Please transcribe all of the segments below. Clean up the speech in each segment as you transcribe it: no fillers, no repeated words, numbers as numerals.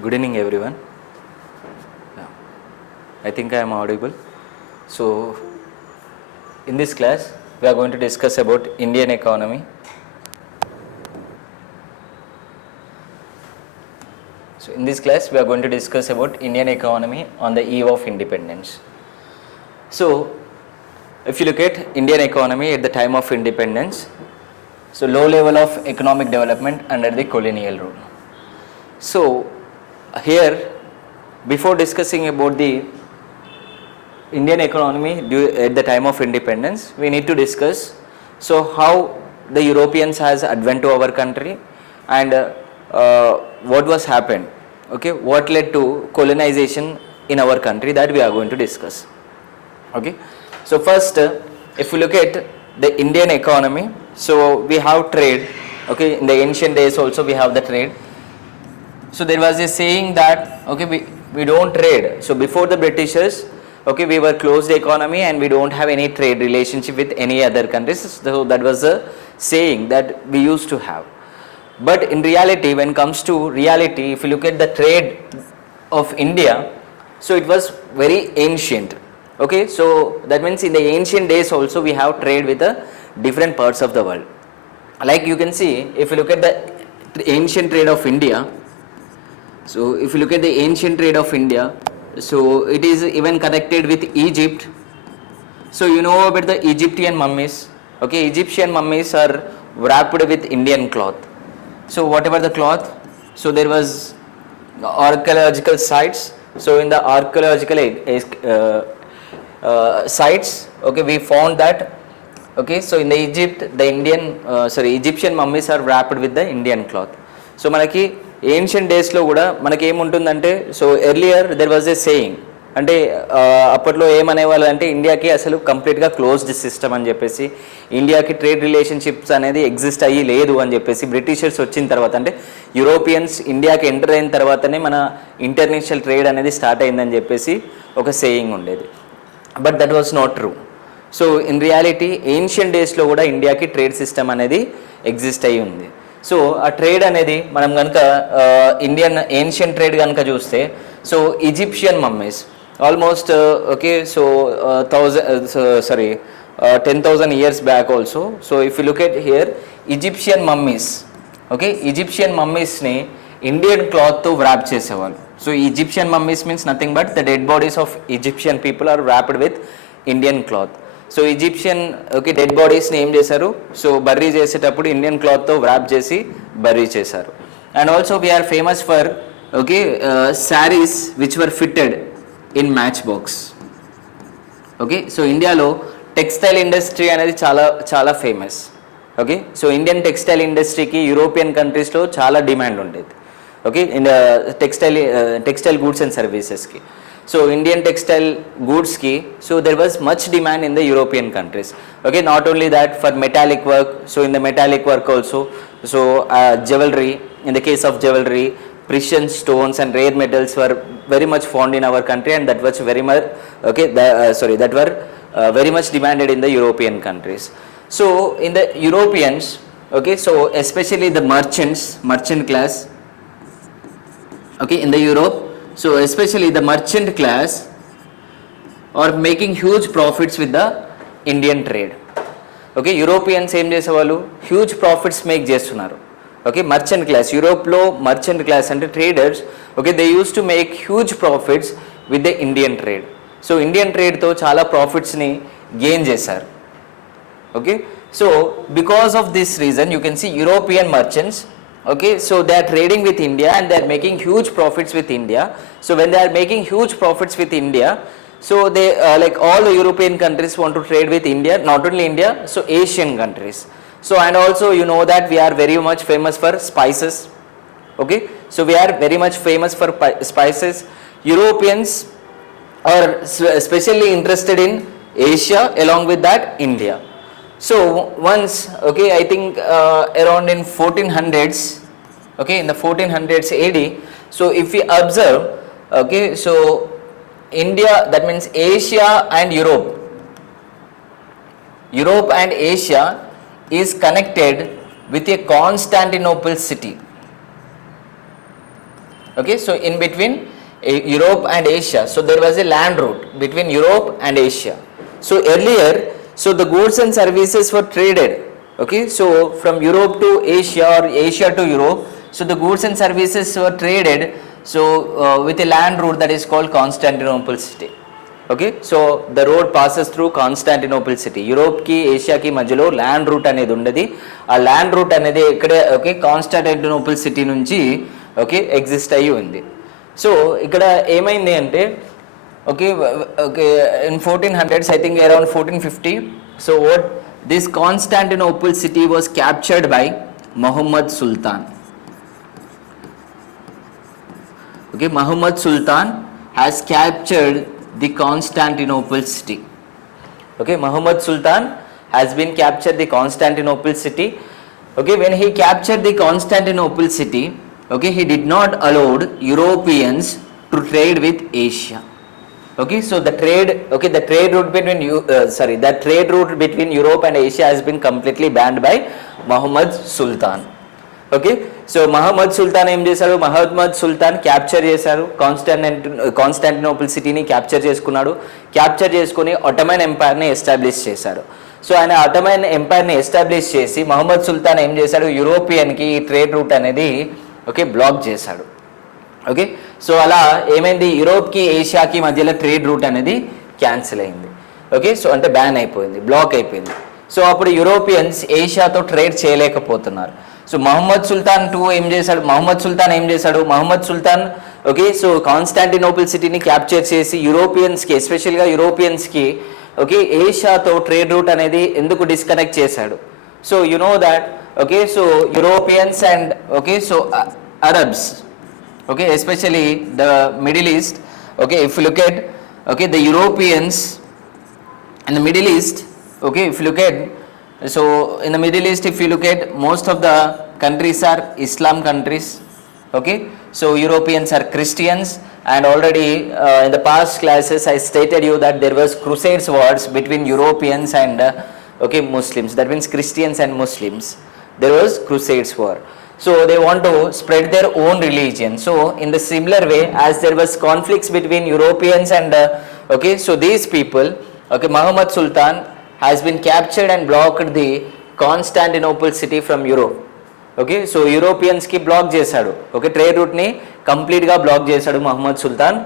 Good evening, everyone. Yeah. I think I am audible. So, in this class, we are going to discuss about Indian economy. So, in this class, we are going to discuss about Indian economy on the eve of independence. So, if you look at Indian economy at the time of independence, so low level of economic development under the colonial rule. So, here, before discussing about the Indian economy at the time of independence, we need to discuss how the Europeans has advent to our country and what was happened, okay, what led to colonization in our country, that we are going to discuss. Okay, so first, if we look at the Indian economy, so we have trade. Okay, in the ancient days also we have the trade. So there was a saying that, okay, we don't trade. So before the Britishers, okay, we were closed economy and we don't have any trade relationship with any other countries. So that was a saying that we used to have. But in reality, when it comes to reality, if you look at the trade of India, so it was very ancient. Okay, so that means in the ancient days also we have trade with the different parts of the world. Like you can see, if you look at the ancient trade of India, so if you look at the ancient trade of India, so it is even connected with Egypt. So you know about the Egyptian mummies. Okay, Egyptian mummies are wrapped with Indian cloth. So whatever the cloth, so there was archaeological sites. So in the archaeological sites, okay, we found that, okay, so in the Egypt, the Egyptian mummies are wrapped with the Indian cloth. So manaki ancient డేస్లో కూడా మనకి ఏముంటుందంటే, so earlier there was a saying, అంటే అప్పట్లో ఏమనేవాళ్ళు అంటే ఇండియాకి అసలు కంప్లీట్గా క్లోజ్డ్ సిస్టమ్ అని చెప్పేసి, ఇండియాకి ట్రేడ్ రిలేషన్షిప్స్ అనేది ఎగ్జిస్ట్ అయ్యి లేదు అని చెప్పేసి బ్రిటిషర్స్ వచ్చిన తర్వాత, అంటే యూరోపియన్స్ ఇండియాకి ఎంటర్ అయిన తర్వాతనే మన ఇంటర్నేషనల్ ట్రేడ్ అనేది స్టార్ట్ అయిందని చెప్పేసి ఒక సేయింగ్ ఉండేది. But that was not true. So in reality ancient డేస్లో కూడా ఇండియాకి ట్రేడ్ సిస్టమ్ అనేది ఎగ్జిస్ట్ అయ్యి ఉంది. సో ఆ ట్రేడ్ అనేది మనం కనుక ఇండియన్ ఏన్షియన్ ట్రేడ్ కనుక చూస్తే, so Egyptian mummies almost, okay, so 10,000 years back also. So if you look at here Egyptian mummies, okay, Egyptian మమ్మీస్ని ఇండియన్ క్లాత్తో వ్రాప్ చేసేవాళ్ళు. So Egyptian mummies means nothing but the dead bodies of Egyptian people are wrapped with Indian cloth. So Egyptian, okay, dead బాడీస్ని ఏం చేశారు, సో బర్రీ చేసేటప్పుడు ఇండియన్ క్లాత్తో వ్రాప్ చేసి బర్రీ చేశారు. And also we are famous for, okay, saris which were fitted in match box. Okay, so ఇండియాలో textile industry అనేది చాలా చాలా famous. Okay, so Indian textile ఇండస్ట్రీకి యూరోపియన్ కంట్రీస్లో చాలా డిమాండ్ ఉండేది. Okay, in textile goods and సర్వీసెస్కి. So Indian textile goods ki, so there was much demand in the European countries. Okay, not only that, for metallic work, so in the metallic work also, so jewelry, in the case of jewelry, precious stones and rare metals were very much found in our country, and that was very much, okay, that were very much demanded in the European countries. So in the Europeans, okay, so especially the merchant class, okay, in the Europe, so especially the merchant class are making huge profits with the Indian trade. Okay, Europeans ఏం చేసేవాళ్ళు, huge profits make చేస్తున్నారు. Okay, merchant class, యూరోప్లో merchant class అంటే traders, okay, they use to make huge profits with the Indian trade. So Indian ట్రేడ్తో చాలా ప్రాఫిట్స్ని gain చేశారు. Okay, so because of this reason you can see European merchants, okay, so they are trading with India and they are making huge profits with India. So when they are making huge profits with India, so they like all the European countries want to trade with India, not only India, so Asian countries. So and also you know that we are very much famous for spices. Okay, so we are very much famous for spices. Europeans are especially interested in Asia, along with that India. So once, okay, I think around in 1400s, okay, in the 1400s AD, so if we observe, okay, so India, that means Asia and Europe and Asia is connected with a Constantinople city. Okay, so in between Europe and Asia, so there was a land route between Europe and Asia. So earlier, so the goods and services were traded, okay, so from Europe to Asia or Asia to Europe, so the goods and services were traded, so with a land route that is called Constantinople city. Okay, so the road passes through Constantinople city. యూరోప్కి ఏషియాకి మధ్యలో land route అనేది ఉండేది. ఆ land route అనేది ఇక్కడే okay Constantinople city నుంచి okay exist అయ్యి ఉంది. సో ఇక్కడ ఏమైంది అంటే okay okay in 1400s, I think around 1450, so what this Constantinople city was captured by Mohammed Sultan. Okay, Mohammed Sultan has captured the Constantinople city. Okay, Muhammad Sultan has been captured the Constantinople city. Okay, when he captured the Constantinople city, okay, he did not allow Europeans to trade with Asia. Okay, so the trade route between the trade route between Europe and Asia has been completely banned by Muhammad Sultan. Okay, so Muhammad Sultan ఏం చేశారు, Muhammad Sultan capture చేశారు Constantinople సిటీని capture చేసుకున్నాడు. Capture చేసుకుని Ottoman ఎంపైర్ని ఎస్టాబ్లిష్ చేశారు. సో ఆయన ఒట్టమన్ ఎంపైర్ని ఎస్టాబ్లిష్ చేసి మహమ్మద్ సుల్తాన్ ఏం చేశాడు, యూరోపియన్కి ఈ ట్రేడ్ రూట్ అనేది ఓకే బ్లాక్ చేశాడు. ఓకే, సో అలా ఏమైంది, యూరోప్కి ఏషియాకి మధ్యలో ట్రేడ్ రూట్ అనేది క్యాన్సిల్ అయింది. ఓకే, సో అంటే బ్యాన్ అయిపోయింది, బ్లాక్ అయిపోయింది. సో అప్పుడు యూరోపియన్స్ ఏషియాతో ట్రేడ్ చేయలేకపోతున్నారు. సో మహమ్మద్ సుల్తాన్ ఏం చేశాడు, Muhammad Sultan okay so Constantinople సిటీని క్యాప్చర్ చేసి యూరోపియన్స్కి, ఎస్పెషల్గా యూరోపియన్స్కి ఓకే ఏషియాతో ట్రేడ్ రూట్ అనేది ఎందుకు డిస్కనెక్ట్ చేశాడు. So you know that okay, so Europeans and okay so Arabs okay especially the middle east okay if you look at okay the Europeans in the Middle East, okay, if you look at, so in the Middle East, if you look at, most of the countries are Islam countries, okay, so Europeans are Christians, and already in the past classes I stated you that there was crusades wars between Europeans and okay Muslims, that means Christians and Muslims, there was crusades war. So they want to spread their own religion. So in the similar way, as there was conflicts between Europeans and okay, so these people, okay, Muhammad Sultan has been captured and blocked the Constantinople city from Europe. Okay, so Europeans ki block చేశాడు. Okay, trade route ని complete గా block చేశాడు Muhammad Sultan.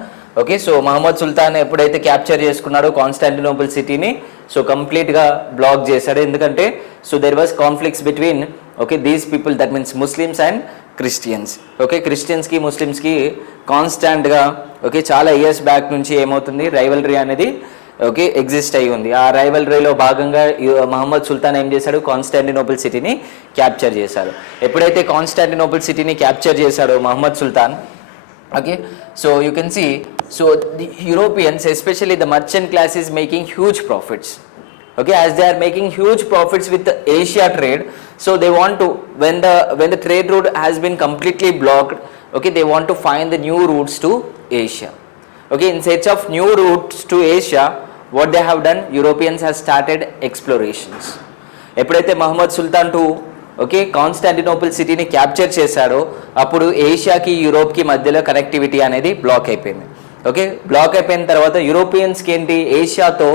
Okay, so Muhammad Sultan ఎప్పుడైతే capture చేసుకున్నాడో Constantinople సిటీని, so complete గా block చేశాడు. ఎందుకంటే so there was conflicts between okay these people, that means Muslims and Christians. Okay, క్రిస్టియన్స్కి ముస్లిమ్స్కి కాన్స్టాంట్గా ఓకే చాలా ఇయర్స్ బ్యాక్ నుంచి ఏమవుతుంది, రైవల్రీ అనేది ఓకే ఎగ్జిస్ట్ అయి ఉంది. ఆ రైవల్రీలో భాగంగా మహమ్మద్ సుల్తాన్ ఏం చేశాడు, కాన్స్టాంటినోపుల్ సిటీని క్యాప్చర్ చేశాడు. ఎప్పుడైతే కాన్స్టాంటినోపుల్ సిటీని క్యాప్చర్ చేశాడో మహమ్మద్ సుల్తాన్, okay, so you can see, so the Europeans, especially the merchant class, is making huge profits. Okay, as they are making huge profits with the Asia trade, so they want to, when the trade route has been completely blocked, okay, they want to find the new routes to Asia. Okay, in search of new routes to Asia, what they have done, Europeans have started explorations. ఎప్పుడైతే Mohammed Sultan okay Constantinople సిటీని క్యాప్చర్ చేశాడో అప్పుడు ఏషియాకి యూరోప్కి మధ్యలో కనెక్టివిటీ అనేది బ్లాక్ అయిపోయింది. Okay, black అయిపోయిన తర్వాత యూరోపియన్స్కి ఏంటి, ఏషియాతో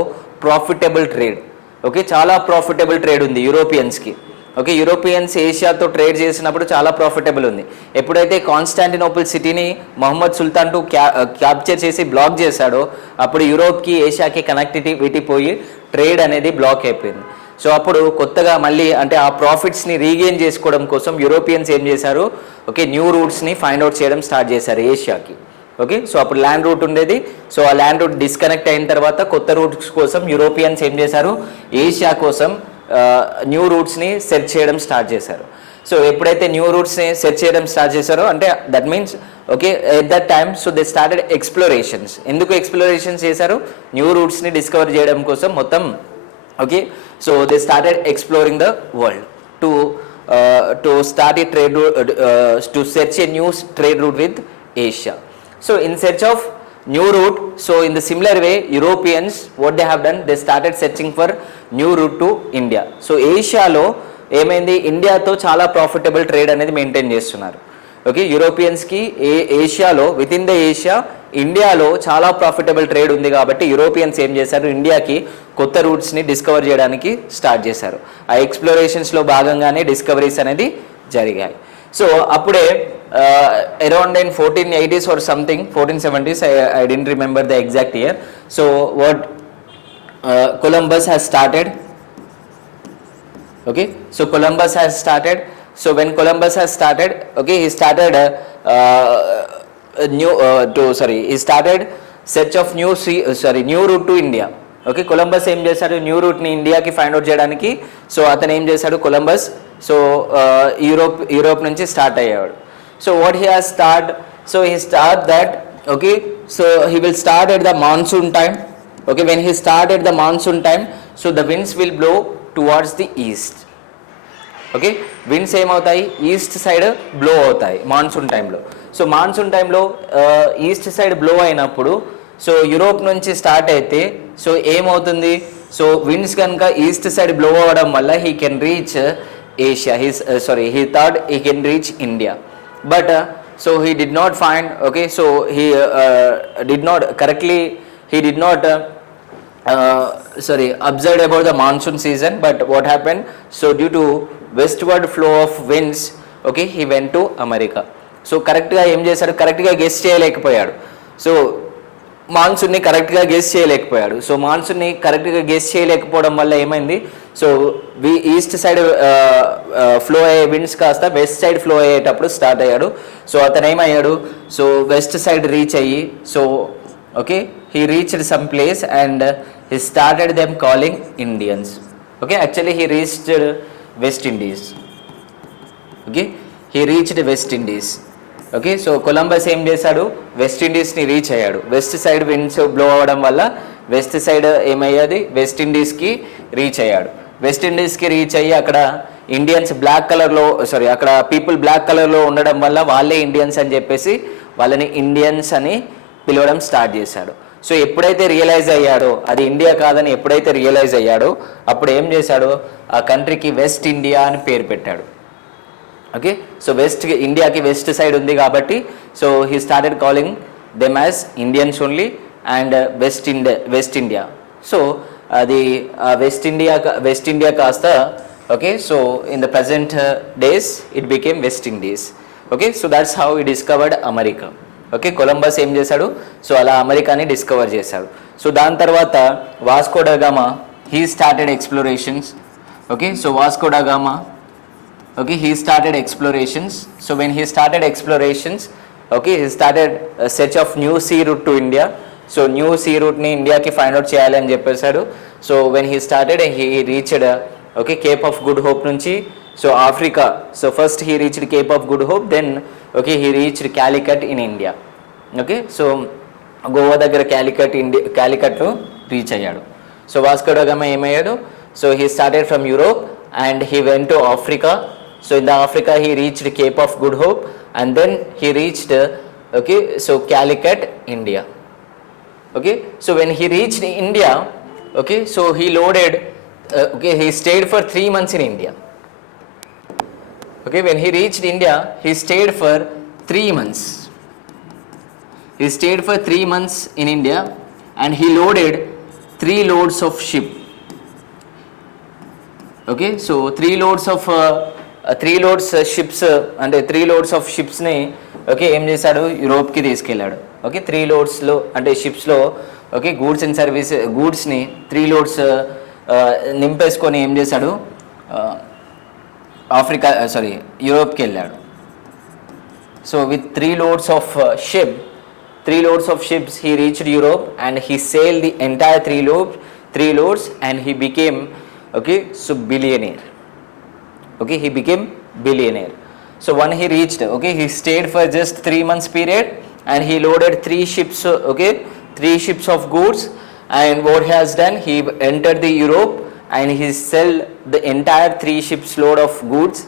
ప్రాఫిటబుల్ ట్రేడ్, ఓకే చాలా ప్రాఫిటబుల్ ట్రేడ్ ఉంది యూరోపియన్స్కి. ఓకే, యూరోపియన్స్ ఏషియాతో ట్రేడ్ చేసినప్పుడు చాలా ప్రాఫిటబుల్ ఉంది. ఎప్పుడైతే కాన్స్టాంటినోపుల్ సిటీని మహమ్మద్ సుల్తాన్ క్యాప్చర్ చేసి బ్లాక్ చేశాడో అప్పుడు యూరోప్కి ఏషియాకి కనెక్టివిటీ పోయి ట్రేడ్ అనేది బ్లాక్ అయిపోయింది. సో అప్పుడు కొత్తగా మళ్ళీ అంటే ఆ ప్రాఫిట్స్ని రీగెయిన్ చేసుకోవడం కోసం యూరోపియన్స్ ఏం చేశారు, ఓకే న్యూ రూట్స్ని ఫైండ్ అవుట్ చేయడం స్టార్ట్ చేశారు ఏషియాకి. ఓకే, సో అప్పుడు ల్యాండ్ రూట్ ఉండేది, సో ఆ ల్యాండ్ రూట్ డిస్కనెక్ట్ అయిన తర్వాత కొత్త రూట్స్ కోసం యూరోపియన్స్ ఏం చేశారు, ఏషియా కోసం న్యూ రూట్స్ని సెర్చ్ చేయడం స్టార్ట్ చేశారు. సో ఎప్పుడైతే న్యూ రూట్స్ని సెర్చ్ చేయడం స్టార్ట్ చేశారో అంటే that means okay at that time so they started explorations. ఎందుకు ఎక్స్ప్లోరేషన్స్ చేశారు, న్యూ రూట్స్ని డిస్కవర్ చేయడం కోసం మొత్తం. Okay, so they started exploring the world to start a trade route, to search a new trade route with Asia. So in search of new route, so in the similar way Europeans what they have done, they started searching for new route to India. So Asia లో ఏమైంది, ఇండియాతో చాలా profitable trade అనేది maintain చేస్తున్నారు. Okay, యూరోపియన్స్కి ఏషియాలో with in the Asia ఇండియాలో చాలా ప్రాఫిటబుల్ ట్రేడ్ ఉంది కాబట్టి యూరోపియన్స్ ఏం చేశారు, ఇండియాకి కొత్త రూట్స్ని డిస్కవర్ చేయడానికి స్టార్ట్ చేశారు. ఆ ఎక్స్ప్లోరేషన్స్లో భాగంగానే డిస్కవరీస్ అనేది జరిగాయి. సో అప్పుడే around in 1480s or something, 1470s, I didn't remember the exact year. So what Columbus has started. Okay, so Columbus has started. So when Columbus has started, okay, he started he started search of new route to India. Okay, Columbus ఏం చేశాడు, న్యూ రూట్ని ఇండియాకి find out చేయడానికి. సో అతను ఏం చేశాడు Columbus, so Europe నుంచి స్టార్ట్ అయ్యాడు. So what he has start, so he start that, okay, so he will start at the monsoon time. Okay, when he start at the monsoon time, so the winds will blow towards the east. Okay, winds ఏమవుతాయి, east side blow అవుతాయి మాన్సూన్ టైంలో. So monsoon టైంలో east side blow అయినప్పుడు, so Europe నుంచి స్టార్ట్ అయితే సో ఏమవుతుంది, so winds కనుక east side blow అవ్వడం వల్ల he can reach Asia, he thought he can reach India. But so he did not find, okay, so he did not correctly, he did not observed about the monsoon season. But what happened, so due to westward flow of winds, okay, he went to America. So correct గా ఏం చేశాడు, కరెక్ట్ గా గెస్ చేయలేకపోయాడు. సో మాన్సూన్ని కరెక్ట్గా గెస్ చేయలేకపోయాడు. సో మాన్సూన్ని కరెక్ట్గా గెస్ చేయలేకపోవడం వల్ల ఏమైంది, సో ఈస్ట్ సైడ్ ఫ్లో అయ్యే విండ్స్ కాస్త వెస్ట్ సైడ్ ఫ్లో అయ్యేటప్పుడు స్టార్ట్ అయ్యాడు. సో అతను ఏమయ్యాడు, సో వెస్ట్ సైడ్ రీచ్ అయ్యి, so okay, he reached some place and he started them calling Indians. Okay, actually he reached West Indies. Okay, he reached West Indies. Okay, so Columbus ఏం చేశాడు, వెస్ట్ ఇండీస్ని రీచ్ అయ్యాడు. West side winds blow అవ్వడం వల్ల west side ఏమయ్యేది, వెస్ట్ ఇండీస్కి రీచ్ అయ్యాడు. వెస్ట్ ఇండీస్కి రీచ్ అయ్యి అక్కడ ఇండియన్స్ బ్లాక్ కలర్లో, అక్కడ పీపుల్ బ్లాక్ కలర్లో ఉండడం వల్ల వాళ్ళే ఇండియన్స్ అని చెప్పేసి వాళ్ళని ఇండియన్స్ అని పిలవడం స్టార్ట్ చేశాడు. సో ఎప్పుడైతే రియలైజ్ అయ్యాడో అది ఇండియా కాదని ఎప్పుడైతే రియలైజ్ అయ్యాడో అప్పుడు ఏం చేశాడో ఆ కంట్రీకి వెస్ట్ ఇండియా అని పేరు పెట్టాడు. ఓకే, సో ఇండియాకి వెస్ట్ సైడ్ ఉంది కాబట్టి so he started calling them as Indians only and west India. So అది వెస్ట్ ఇండియా కాస్త, okay, so in the present days it became west Indies. Okay, so that's how ఈ discovered America. Okay, Columbus ఏం చేశాడు, సో అలా అమెరికాని డిస్కవర్ చేశాడు. సో దాని తర్వాత Vasco da Gama he started explorations. Okay, so Vasco da Gama, okay, he started explorations. So when he started explorations, okay, he started a search of new sea route to India. So new sea route ni India ki find out cheyali ani cheppesadu. So when he started, he reached okay, Cape of Good Hope nunchi, so Africa. So first he reached Cape of Good Hope, then okay, he reached Calicut in India. Okay, so Goa దగ్గర Calicut లో రీచ్ అయ్యాడు. So Vasco da gamma ఏమయ్యాడు, so he started from Europe and he went to Africa. So in the Africa he reached Cape of Good Hope and then he reached okay, so Calicut, India. Okay, so when he reached India, okay, so he loaded okay, he stayed for 3 months in India. Okay, when he reached India he stayed for 3 months. He stayed for 3 months in India and he loaded 3 loads of ship. Okay, so 3 loads of ships అంటే 3 loads of షిప్స్ని ఓకే ఏం చేశాడు, యూరోప్కి తీసుకెళ్ళాడు. ఓకే, 3 loadsలో అంటే షిప్స్లో okay goods and service గూడ్స్ని 3 loads నింపేసుకొని ఏం చేశాడు, యూరోప్కి వెళ్ళాడు. So with 3 loads of ships he reached Europe and he sailed the entire 3 loads and he became okay, so billionaire. Okay, he became billionaire. So when he reached, okay, he stayed for just 3 months period and he loaded 3 ships, okay, 3 ships of goods. And what he has done, he entered the Europe and he sell the entire 3 ships load of goods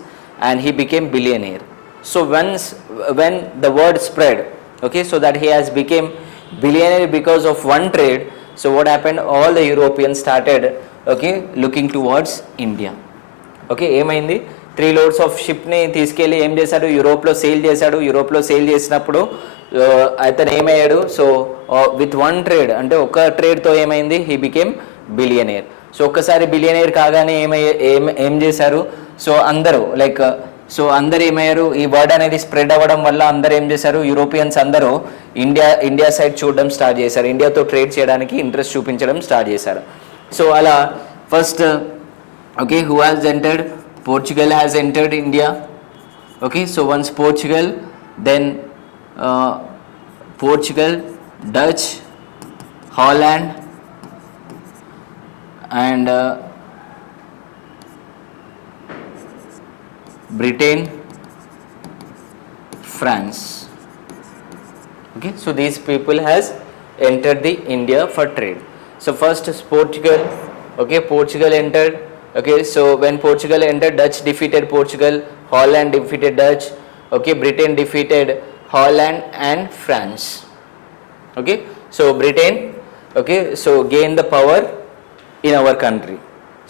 and he became billionaire. So when the word spread, okay, so that he has become billionaire because of one trade, so what happened, all the Europeans started okay looking towards India. Okay, ఏమైంది, 3 loads of షిప్ని తీసుకెళ్ళి ఏం చేశాడు, యూరోప్లో సేల్ చేశాడు. యూరోప్లో సేల్ చేసినప్పుడు అతను ఏమయ్యాడు, సో విత్ వన్ ట్రేడ్, అంటే ఒక ట్రేడ్తో ఏమైంది, హీ బికేమ్ బిలియనేర్. సో ఒక్కసారి బిలియనేర్ కాగానే ఏం చేశారు, సో అందరూ సో అందరు ఏమయ్యారు, ఈ వర్డ్ అనేది స్ప్రెడ్ అవ్వడం వల్ల అందరు ఏం చేశారు, యూరోపియన్స్ అందరూ ఇండియా సైడ్ చూడడం స్టార్ట్ చేశారు, ఇండియాతో ట్రేడ్ చేయడానికి ఇంట్రెస్ట్ చూపించడం స్టార్ట్ చేశారు. సో అలా first okay who has entered, Portugal has entered India. Okay, so once Portugal, then Portugal, Dutch, Holland, and Britain, France. Okay, so these people has entered the India for trade. So first is Portugal. Okay, Portugal entered. Okay, so when Portugal entered, Dutch defeated Portugal, Holland defeated Dutch, okay, Britain defeated Holland and France. Okay, so Britain, okay, so gained the power in our country.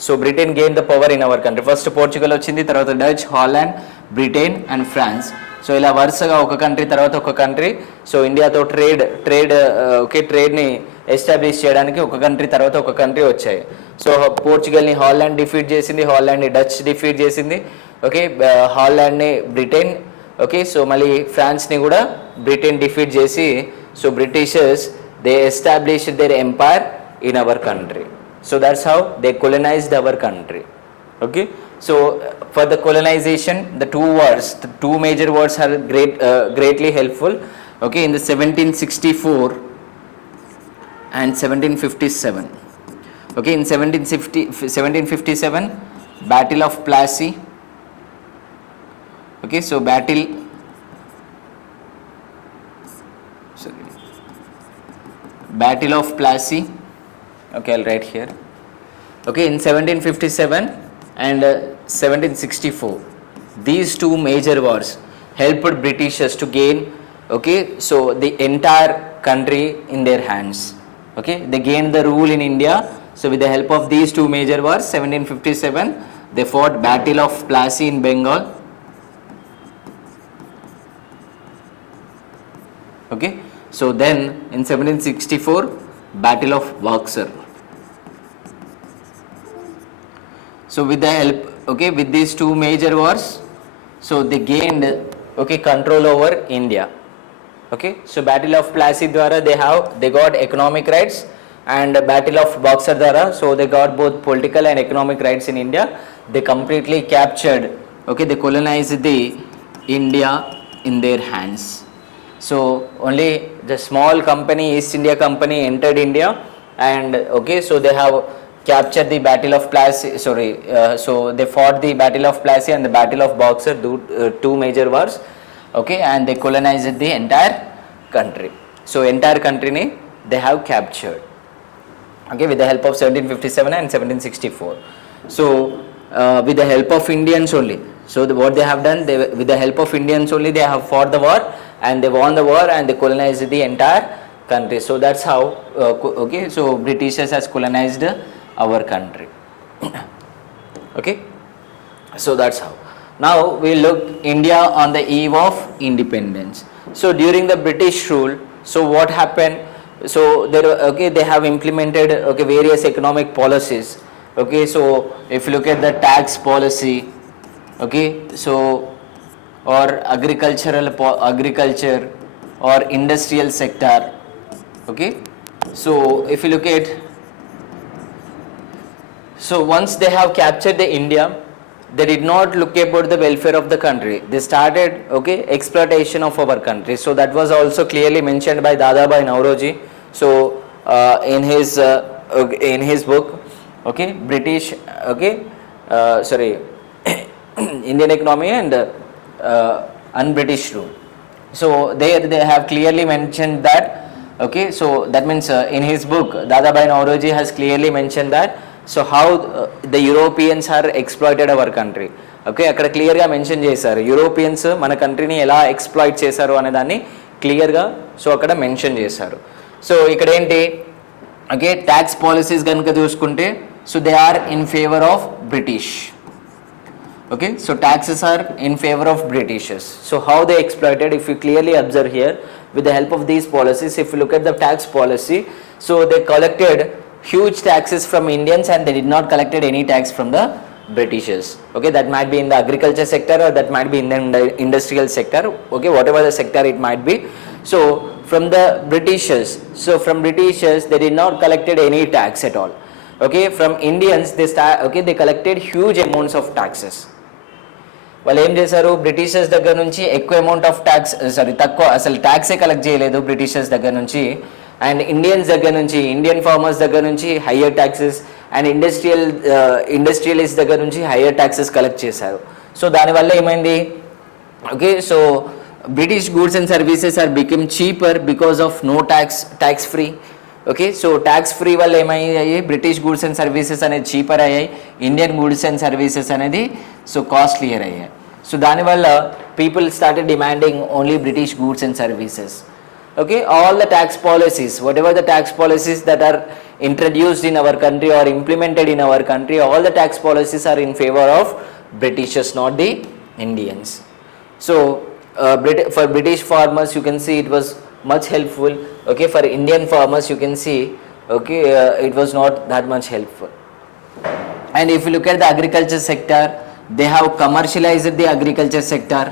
So Britain gained the power in our country. First Portugal వచ్చింది, తర్వాత Dutch, Holland, Britain and France. So ఇలా వరుసగా ఒక కంట్రీ తర్వాత ఒక country, so ఇండియాతో ట్రేడ్ని ఎస్టాబ్లిష్ చేయడానికి ఒక కంట్రీ తర్వాత ఒక కంట్రీ వచ్చాయి. సో పోర్చుగల్ని హాలాండ్ డిఫీట్ చేసింది, హాలాండ్ని డచ్ డిఫీట్ చేసింది, ఓకే, హాలాండ్ని బ్రిటన్, ఓకే, సో మళ్ళీ ఫ్రాన్స్ని కూడా బ్రిటన్ డిఫీట్ చేసి, so Britishers they established their empire in our country. So that's how they colonised our country. Okay, so for the colonization, the two major wars are greatly helpful. Okay, in the 1764 and 1757. Okay, in 1757 Battle of Plassey. Okay, so Battle of Plassey. Okay, I'll write here. Okay, in 1757 and 1764, these two major wars helped Britishers to gain, okay, so the entire country in their hands. Okay, they gained the rule in India. So with the help of these two major wars, 1757 they fought Battle of Plassey in Bengal. Okay, so then in 1764 Battle of Buxar. So with the help, okay, with these two major wars, so they gained, okay, control over India. Okay, so Battle of Plassey dwara they got economic rights, and Battle of Buxar dwara, so they got both political and economic rights in India. They completely captured, okay, they colonized the India in their hands. So only the small company, East India Company, entered India, and okay, so they have captured the Battle of Plassey, so they fought the Battle of Plassey and the Battle of Buxar, two major wars, okay, and they colonized the entire country. So entire country ni they have captured, okay, with the help of 1757 and 1764. So with the help of Indians only, so what they have done, with the help of Indians only they have fought the war, and they won the war, and they colonized the entire country. So that's how, okay, so Britishers has colonized our country. Okay, so that's how. Now we look India on the eve of independence. So during the British rule, so what happened, so there, okay, they have implemented, okay, various economic policies. Okay, so if you look at the tax policy, okay, so or agriculture or industrial sector. Okay, so if you look at, so once they have captured the India, they did not look about the welfare of the country. They started, okay, exploitation of our country. So that was also clearly mentioned by Dadabhai Naoroji. So in his book, okay, British, okay, Indian economy and un-British rule. So there they have clearly mentioned that, okay, so that means in his book Dadabhai Naoroji has clearly mentioned that, so how the Europeans are exploited our country. Okay, అక్కడ క్లియర్గా మెన్షన్ చేశారు యూరోపియన్స్ మన కంట్రీని ఎలా ఎక్స్ప్లాయిట్ చేశారు అనే దాన్ని క్లియర్గా సో అక్కడ మెన్షన్ చేశారు. సో ఇక్కడ ఏంటి, ఓకే, ట్యాక్స్ పాలసీస్ కనుక చూసుకుంటే, so they are in favour of British. Okay, so taxes are in favor of Britishers. So how they exploited, if you clearly observe here, with the help of these policies, if you look at the tax policy, so they collected huge taxes from Indians and they did not collected any tax from the Britishers. Okay, that might be in the agriculture sector or that might be in the industrial sector. Okay, whatever the sector it might be. So from the Britishers, they did not collected any tax at all. Okay, from Indians they collected huge amounts of taxes. వాళ్ళు ఏం చేశారు, బ్రిటిషర్స్ దగ్గర నుంచి ఎక్కువ amount of tax తక్కువ అసలు ట్యాక్సే కలెక్ట్ చేయలేదు బ్రిటిషర్స్ దగ్గర నుంచి. అండ్ ఇండియన్స్ దగ్గర నుంచి, ఇండియన్ ఫార్మర్స్ దగ్గర నుంచి హయ్యర్ ట్యాక్సెస్ అండ్ ఇండస్ట్రియలిస్ట్ దగ్గర నుంచి హయ్యర్ ట్యాక్సెస్ కలెక్ట్ చేశారు. సో దానివల్ల ఏమైంది, okay, so British goods and services are become cheaper because of no tax free. Okay, so tax free వల్ల ఏమయ్యాయి, బ్రిటిష్ గూడ్స్ అండ్ సర్వీసెస్ అనేది చీపర్ అయ్యాయి, Indian goods and services అనేది so costlier అయ్యాయి. So దానివల్ల people started demanding only British goods and services. Okay, all the tax policies, whatever the tax policies that are introduced in our country or implemented in our country, all the tax policies are in favor of Britishers, not the Indians. So for British farmers you can see it was much helpful. Okay, for Indian farmers you can see, okay, it was not that much helpful. And if you look at the agriculture sector, they have commercialized the agriculture sector.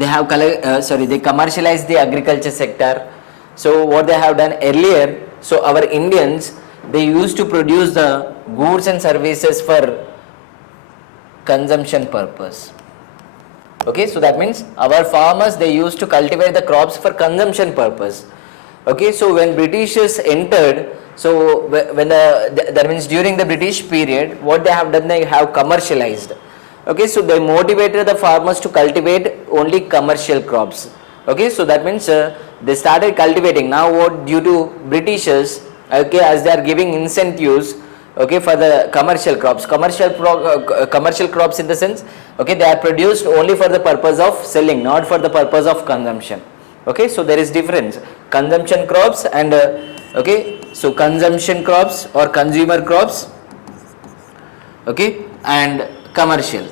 They commercialized the agriculture sector. So what they have done earlier, so our Indians, they used to produce the goods and services for consumption purpose. Okay, so that means our farmers, they used to cultivate the crops for consumption purpose. Okay, so when Britishers entered, so when that means during the British period, what they have done, they have commercialized. Okay, so they motivated the farmers to cultivate only commercial crops. Okay, so that means they started cultivating. Now what, due to Britishers, okay, as they are giving incentives, okay, for the commercial crops, commercial crops in the sense, okay, they are produced only for the purpose of selling, not for the purpose of consumption. Okay, so there is difference, consumption crops and okay, so consumption crops or consumer crops, okay, and commercial.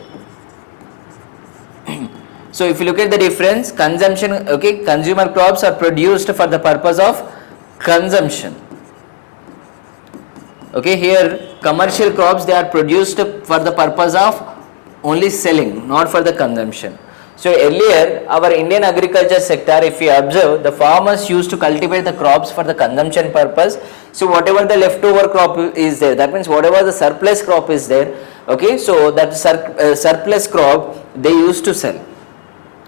So if you look at the difference, consumption, okay, consumer crops are produced for the purpose of consumption. Okay, here commercial crops, they are produced for the purpose of only selling, not for the consumption. So earlier our Indian agriculture sector, if you observe, the farmers used to cultivate the crops for the consumption purpose. So whatever the leftover crop is there, that means whatever the surplus crop is there, okay, so that surplus crop they used to sell.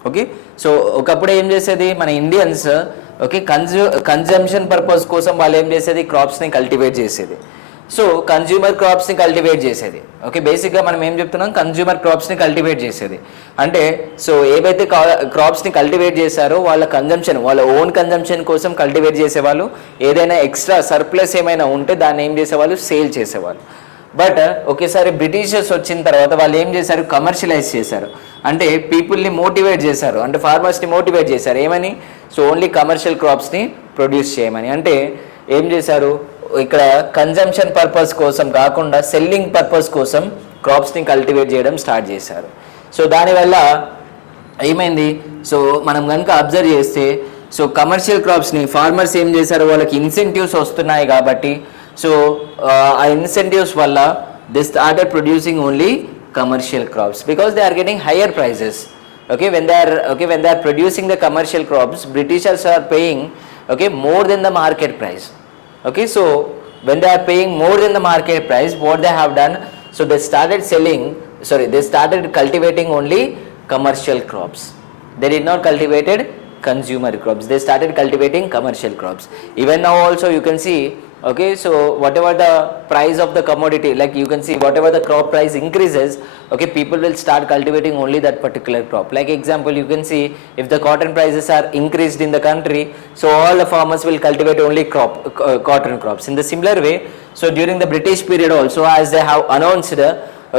Okay, so ఒకప్పుడు ఏం చేసేది మన Indians, okay, consumption purpose కోసం వాళ్ళు ఏం చేసేది, క్రాప్స్ని కల్టివేట్ చేసేది. సో కన్జ్యూమర్ క్రాప్స్ని కల్టివేట్ చేసేది. ఓకే, బేసిక్గా మనం ఏం చెప్తున్నాం, కన్జ్యూమర్ క్రాప్స్ని కల్టివేట్ చేసేది అంటే, సో ఏవైతే క్రాప్స్ని కల్టివేట్ చేశారో వాళ్ళ కన్జంప్షన్, వాళ్ళ ఓన్ కన్జంప్షన్ కోసం కల్టివేట్ చేసేవాళ్ళు. ఏదైనా ఎక్స్ట్రా సర్ప్లస్ ఏమైనా ఉంటే దాన్ని ఏం చేసేవాళ్ళు, సేల్ చేసేవాళ్ళు. బట్ ఒకేసారి బ్రిటిషర్స్ వచ్చిన తర్వాత వాళ్ళు ఏం చేశారు, కమర్షియలైజ్ చేశారు. అంటే పీపుల్ని మోటివేట్ చేశారు, అంటే ఫార్మర్స్ని మోటివేట్ చేశారు. ఏమని, సో ఓన్లీ కమర్షియల్ క్రాప్స్ని ప్రొడ్యూస్ చేయమని. అంటే ఏం చేశారు, ఇక్కడ కన్జంప్షన్ పర్పస్ కోసం కాకుండా సెల్లింగ్ పర్పస్ కోసం క్రాప్స్ని కల్టివేట్ చేయడం స్టార్ట్ చేశారు. సో దానివల్ల ఏమైంది, సో మనం కనుక అబ్జర్వ్ చేస్తే, సో కమర్షియల్ క్రాప్స్ని ఫార్మర్స్ ఏం చేశారు, వాళ్ళకి ఇన్సెంటివ్స్ వస్తున్నాయి కాబట్టి, సో ఆ ఇన్సెంటివ్స్ వల్ల they started producing only commercial crops because they are getting higher prices. Okay, when they are producing the commercial crops, Britishers are paying, okay, more than the market price. Okay, so when they are paying more than the market price, what they have done, so they started cultivating only commercial crops. They did not cultivated consumer crops, they started cultivating commercial crops. Even now also you can see, okay, so whatever the price of the commodity, like you can see whatever the crop price increases, okay, people will start cultivating only that particular crop. Like example, you can see if the cotton prices are increased in the country, so all the farmers will cultivate only cotton crops. In the similar way, so during the British period also, as they have announced,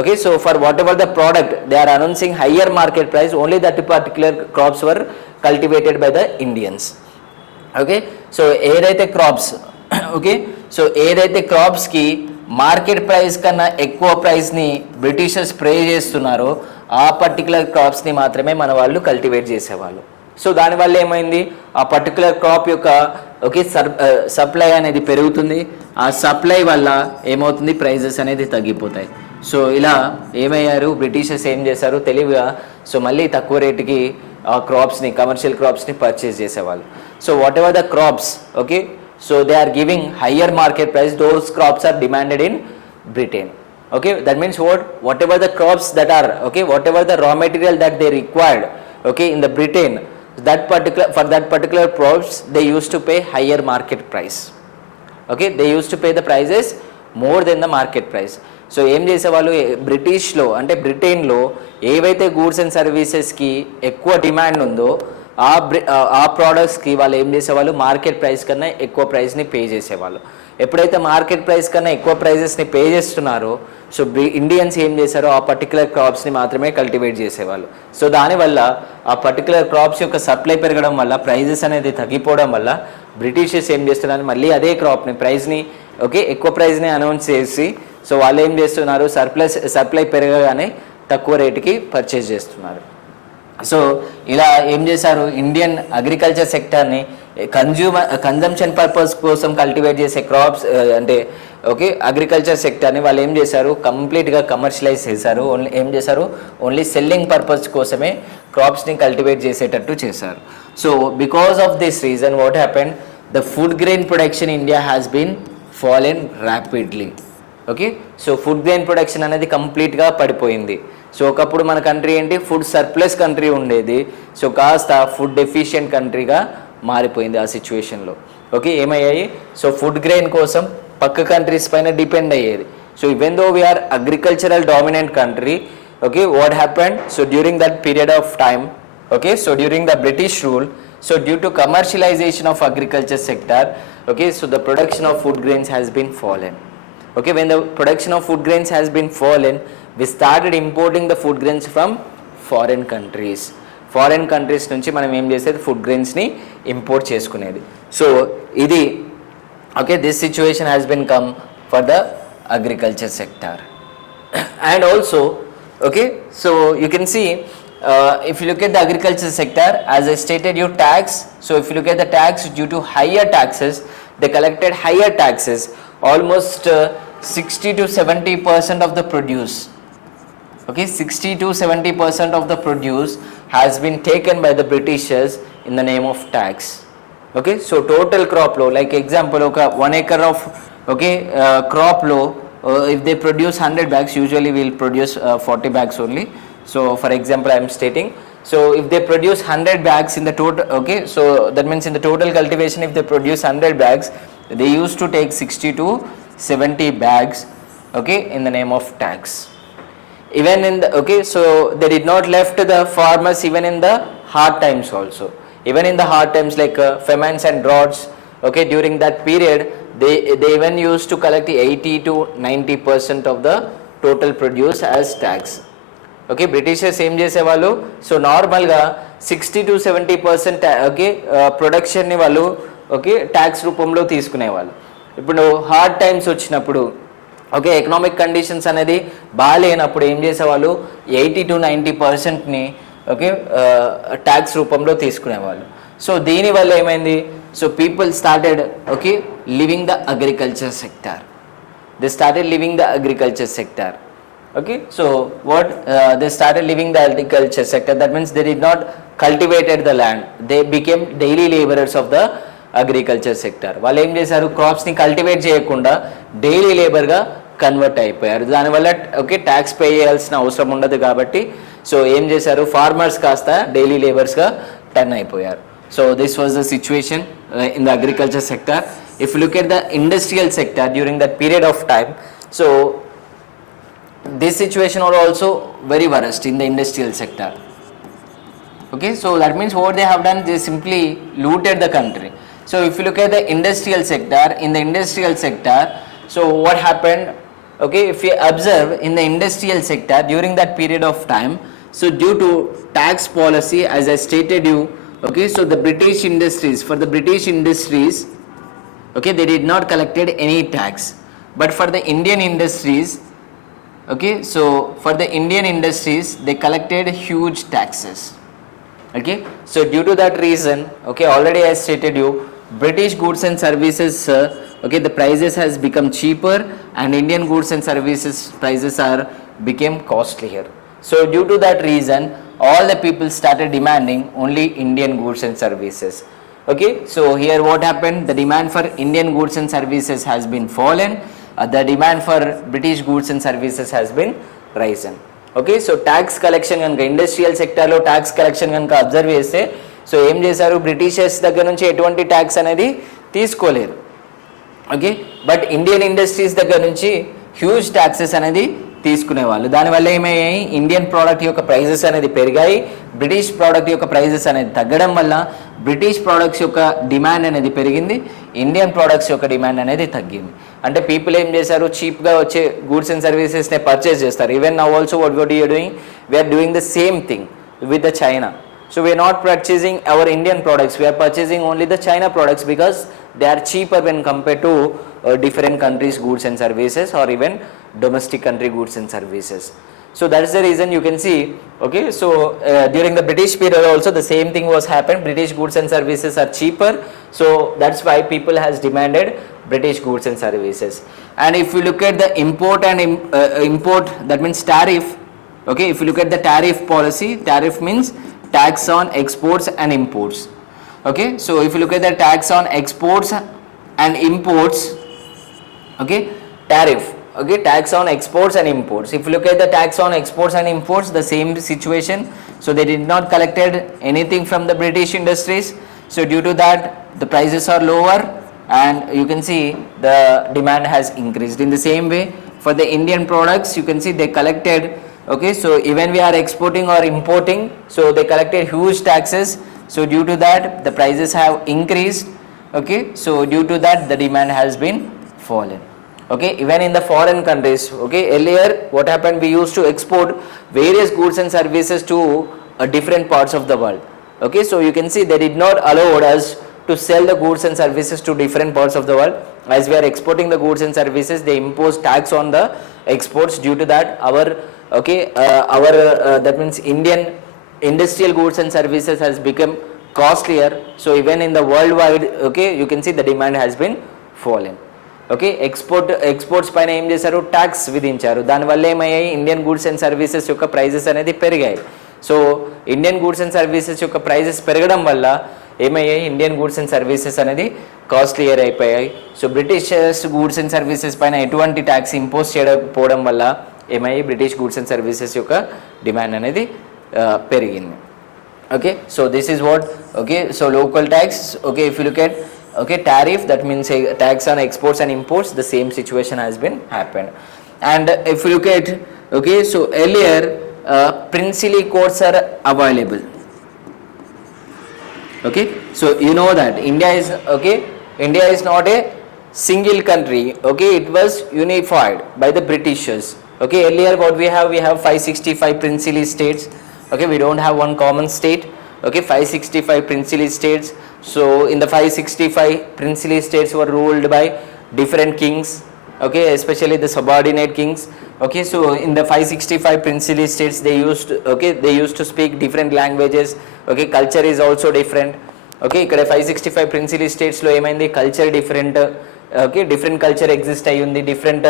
okay, so for whatever the product they are announcing higher market price, only that particular crops were cultivated by the Indians. Okay, so ఏదైతే crops, okay, so ఏదైతే క్రాప్స్కి market price కన్నా ఎక్కువ ప్రైస్ని Britishers pay చేస్తున్నారో ఆ పర్టికులర్ క్రాప్స్ని మాత్రమే మన వాళ్ళు కల్టివేట్ చేసేవాళ్ళు. సో దానివల్ల ఏమైంది, ఆ పర్టికులర్ క్రాప్ యొక్క సప్లై అనేది పెరుగుతుంది. ఆ సప్లై వల్ల ఏమవుతుంది, ప్రైజెస్ అనేది తగ్గిపోతాయి. సో ఇలా ఏమయ్యారు, బ్రిటిషర్స్ ఏం చేశారు తెలివిగా, సో మళ్ళీ తక్కువ రేటుకి ఆ క్రాప్స్ని, కమర్షియల్ క్రాప్స్ని పర్చేస్ చేసేవాళ్ళు. So what ever the crops, okay, so they are giving higher market price, those crops are demanded in Britain. Okay, that means whatever the crops that are, okay, whatever the raw material that they required, okay, in the Britain, for that particular crops they used to pay higher market price. Okay, they used to pay the prices more than the market price. So ఏం చేసేవాళ్ళు, బ్రిటిష్లో అంటే బ్రిటన్లో ఏవైతే goods and సర్వీసెస్కి ఎక్కువ డిమాండ్ ఉందో ఆ ప్రోడక్ట్స్కి వాళ్ళు ఏం చేసేవాళ్ళు, మార్కెట్ ప్రైస్ కన్నా ఎక్కువ ప్రైస్ని పే చేసేవాళ్ళు. ఎప్పుడైతే మార్కెట్ ప్రైస్ కన్నా ఎక్కువ ప్రైజెస్ని పే చేస్తున్నారో, సో ఇండియన్స్ ఏం చేశారో ఆ పర్టికులర్ క్రాప్స్ని మాత్రమే కల్టివేట్ చేసేవాళ్ళు. సో దానివల్ల ఆ పర్టికులర్ క్రాప్స్ యొక్క సప్లై పెరగడం వల్ల, ప్రైజెస్ అనేది తగ్గిపోవడం వల్ల బ్రిటిషర్స్ ఏం చేస్తున్నారు, మళ్ళీ అదే క్రాప్ని ప్రైస్ని, ఓకే, ఎక్కువ ప్రైస్ని అనౌన్స్ చేసి, సో వాళ్ళు ఏం చేస్తున్నారు, సప్లై పెరగగానే తక్కువ రేటుకి పర్చేజ్ చేస్తున్నారు. సో ఇలా ఏం చేశారు, ఇండియన్ అగ్రికల్చర్ సెక్టర్ని కన్జంప్షన్ పర్పస్ కోసం కల్టివేట్ చేసే క్రాప్స్ అంటే ఓకే అగ్రికల్చర్ సెక్టర్ని వాళ్ళు ఏం చేశారు, కంప్లీట్గా కమర్షియలైజ్ చేశారు. ఏం చేశారు, ఓన్లీ సెల్లింగ్ పర్పస్ కోసమే క్రాప్స్ని కల్టివేట్ చేసేటట్టు చేశారు. So because of this reason what happened, the food grain production India has been fallen rapidly. Okay, so food grain production అనేది కంప్లీట్గా పడిపోయింది. సో ఒకప్పుడు మన కంట్రీ ఏంటి, ఫుడ్ సర్ప్లస్ కంట్రీ ఉండేది. సో కాస్త ఫుడ్ డెఫిషియెంట్ కంట్రీగా మారిపోయింది ఆ సిచ్యువేషన్లో. ఓకే, ఏమయ్యాయి, సో ఫుడ్ గ్రెయిన్ కోసం పక్క కంట్రీస్ పైన డిపెండ్ అయ్యేది. So even though we are agricultural dominant country, okay, what happened, so during that period of time, okay, so during the British rule, so due to commercialization of agriculture sector, okay, so the production of food grains has been fallen. Okay, when the production of food grains has been fallen, we started importing the food grains from foreign countries. Foreign countries నుంచి మనం ఏం చేసేది, food గ్రెయిన్స్ని import చేసుకునేది. So ఇది okay, this situation has been come for the agriculture sector. And also okay, so you can see if you look at the agriculture sector, as I stated you tax, so if you look at the tax, due to higher taxes, they collected higher taxes, almost 60 to 70% of the produce, okay, 60 to 70% of the produce has been taken by the Britishers in the name of tax. Okay, so total crop low, like example, okay, 1 acre of okay crop low, if they produce 100 bags, usually we will produce 40 bags only. So for example I am stating, so if they produce 100 bags in the total, okay, so that means in the total cultivation if they produce 100 bags, they used to take 60 to 70 bags, okay, in the name of tax. Even in the, okay, so they did not left the farmers even in the hard times also. Even in the hard times like famines and droughts, okay, during that period they even used to collect 80 to 90% of the total produce as tax. Okay, Britishers ఏం చేసేవాళ్ళు, సో నార్మల్గా 60 to 70% ఓకే ప్రొడక్షన్ని వాళ్ళు okay tax రూపంలో తీసుకునేవాళ్ళు. ఇప్పుడు hard times వచ్చినప్పుడు okay economic conditions అనేది బాగాలేనప్పుడు ఏం చేసేవాళ్ళు, 80 to 90%ని ఓకే ట్యాక్స్ రూపంలో తీసుకునేవాళ్ళు. సో దీనివల్ల ఏమైంది, so people started okay living the agriculture sector. They started living the agriculture sector. Okay, so what they started living the agriculture sector, that means they did not cultivated the land, they became daily laborers of the agriculture sector. వాళ్ళు ఏం చేశారు, క్రాప్స్ని కల్టివేట్ చేయకుండా డైలీ లేబర్గా కన్వర్ట్ అయిపోయారు. దానివల్ల okay tax pay చేయాల్సిన అవసరం ఉండదు కాబట్టి సో ఏం చేశారు, ఫార్మర్స్ కాస్త డైలీ లేబర్స్గా టర్న్ అయిపోయారు. So this was the situation in the agriculture sector. If you look at the industrial sector during that period of time, so this situation was also very worst in the industrial sector. Okay, so that means what they have done, they simply looted the country. So if you look at the industrial sector, in the industrial sector, so what happened, okay, if you observe in the industrial sector during that period of time, so due to tax policy, as I stated you, okay, so the British industries, for the British industries, okay, they did not collected any tax. but for the Indian industries, okay, so for the Indian industries they collected huge taxes. Okay, so due to that reason, okay, already I stated you, British goods and services, okay, the prices has become cheaper and Indian goods and services prices are became costlier. So due to that reason, all the people started demanding only Indian goods and services. Okay, so here what happened, the demand for Indian goods and services has been fallen, the demand for British goods and services has been risen. Okay, so tax collection కనుక ఇండస్ట్రియల్ సెక్టార్లో tax collection కనుక అబ్జర్వ్ చేస్తే, సో ఏం చేశారు, బ్రిటిషర్స్ దగ్గర నుంచి ఎటువంటి ట్యాక్స్ అనేది తీసుకోలేరు. ఓకే, బట్ ఇండియన్ ఇండస్ట్రీస్ దగ్గర నుంచి హ్యూజ్ ట్యాక్సెస్ అనేది తీసుకునేవాళ్ళు. దానివల్ల ఏమయ్యాయి, ఇండియన్ ప్రోడక్ట్ యొక్క ప్రైజెస్ అనేది పెరిగాయి, బ్రిటిష్ ప్రోడక్ట్ యొక్క ప్రైజెస్ అనేది తగ్గడం వల్ల బ్రిటిష్ ప్రోడక్ట్స్ యొక్క డిమాండ్ అనేది పెరిగింది, ఇండియన్ ప్రోడక్ట్స్ యొక్క డిమాండ్ అనేది తగ్గింది. అంటే పీపుల్ ఏం చేశారు, చీప్గా వచ్చే గూడ్స్ అండ్ సర్వీసెస్ని పర్చేస్ చేస్తారు. Even now also what you doing, we are doing the same thing with the China. So we are not purchasing our Indian products, we are purchasing only the China products because they are cheaper when compared to different countries goods and services or even domestic country goods and services. So that is the reason you can see, okay, so during the British period also the same thing was happened, British goods and services are cheaper, so that's why people has demanded British goods and services. And if you look at the import and import, that means tariff. Okay, if you look at the tariff policy, tariff means tax on exports and imports. Okay, so if you look at the tax on exports and imports, okay, tariff, okay, tax on exports and imports. If you look at the tax on exports and imports, the same situation. So they did not collected anything from the British industries. So due to that, the prices are lower and you can see the demand has increased. In the same way, for the Indian products, you can see they collected. Okay, so even we are exporting or importing, so they collected huge taxes, so due to that the prices have increased. Okay, so due to that the demand has been fallen. Okay, even in the foreign countries, okay, earlier what happened, we used to export various goods and services to different parts of the world. Okay, so you can see they did not allow us to sell the goods and services to different parts of the world. As we are exporting the goods and services, they impose tax on the exports. Due to that our that means Indian industrial goods and services has become costlier. So even in the worldwide, okay, you can see the demand has been fallen. Okay, exports పైన ఏం చేశారు, ట్యాక్స్ విధించారు. దానివల్ల ఏమయ్యాయి, Indian goods and services యొక్క ప్రైజెస్ అనేది పెరిగాయి. So Indian goods and services యొక్క ప్రైజెస్ పెరగడం వల్ల ఏమయ్యాయి, ఇండియన్ గూడ్స్ అండ్ సర్వీసెస్ అనేది కాస్ట్లియర్ అయిపోయాయి. So Britishers goods and services పైన ఎటువంటి ట్యాక్స్ ఇంపోజ్ చేయకపోవడం వల్ల ఏమయ్యి, బ్రిటిష్ గూడ్స్ అండ్ సర్వీసెస్ యొక్క డిమాండ్ అనేది పెరిగింది. Okay, so this is what, okay, so local tax. Okay, if you look at, okay, tariff, that means tax on exports and imports, the same situation has been happened. And if you look at, okay, so earlier princely courts are available. Okay, so you know that India is, okay, India is not a single country. Okay, it was unified by the Britishers. Okay, earlier what we have 565 princely states. Okay, we don't have one common state. Okay, 565 princely states. So in the 565 princely states were ruled by different kings. Okay, especially the subordinate kings. Okay, so in the 565 princely states they used to speak different languages. Okay, culture is also different. Okay, ఇక్కడ 565 princely states లో ఏమైంది, culture different. Okay, different culture exist అయ్యి ఉంది, different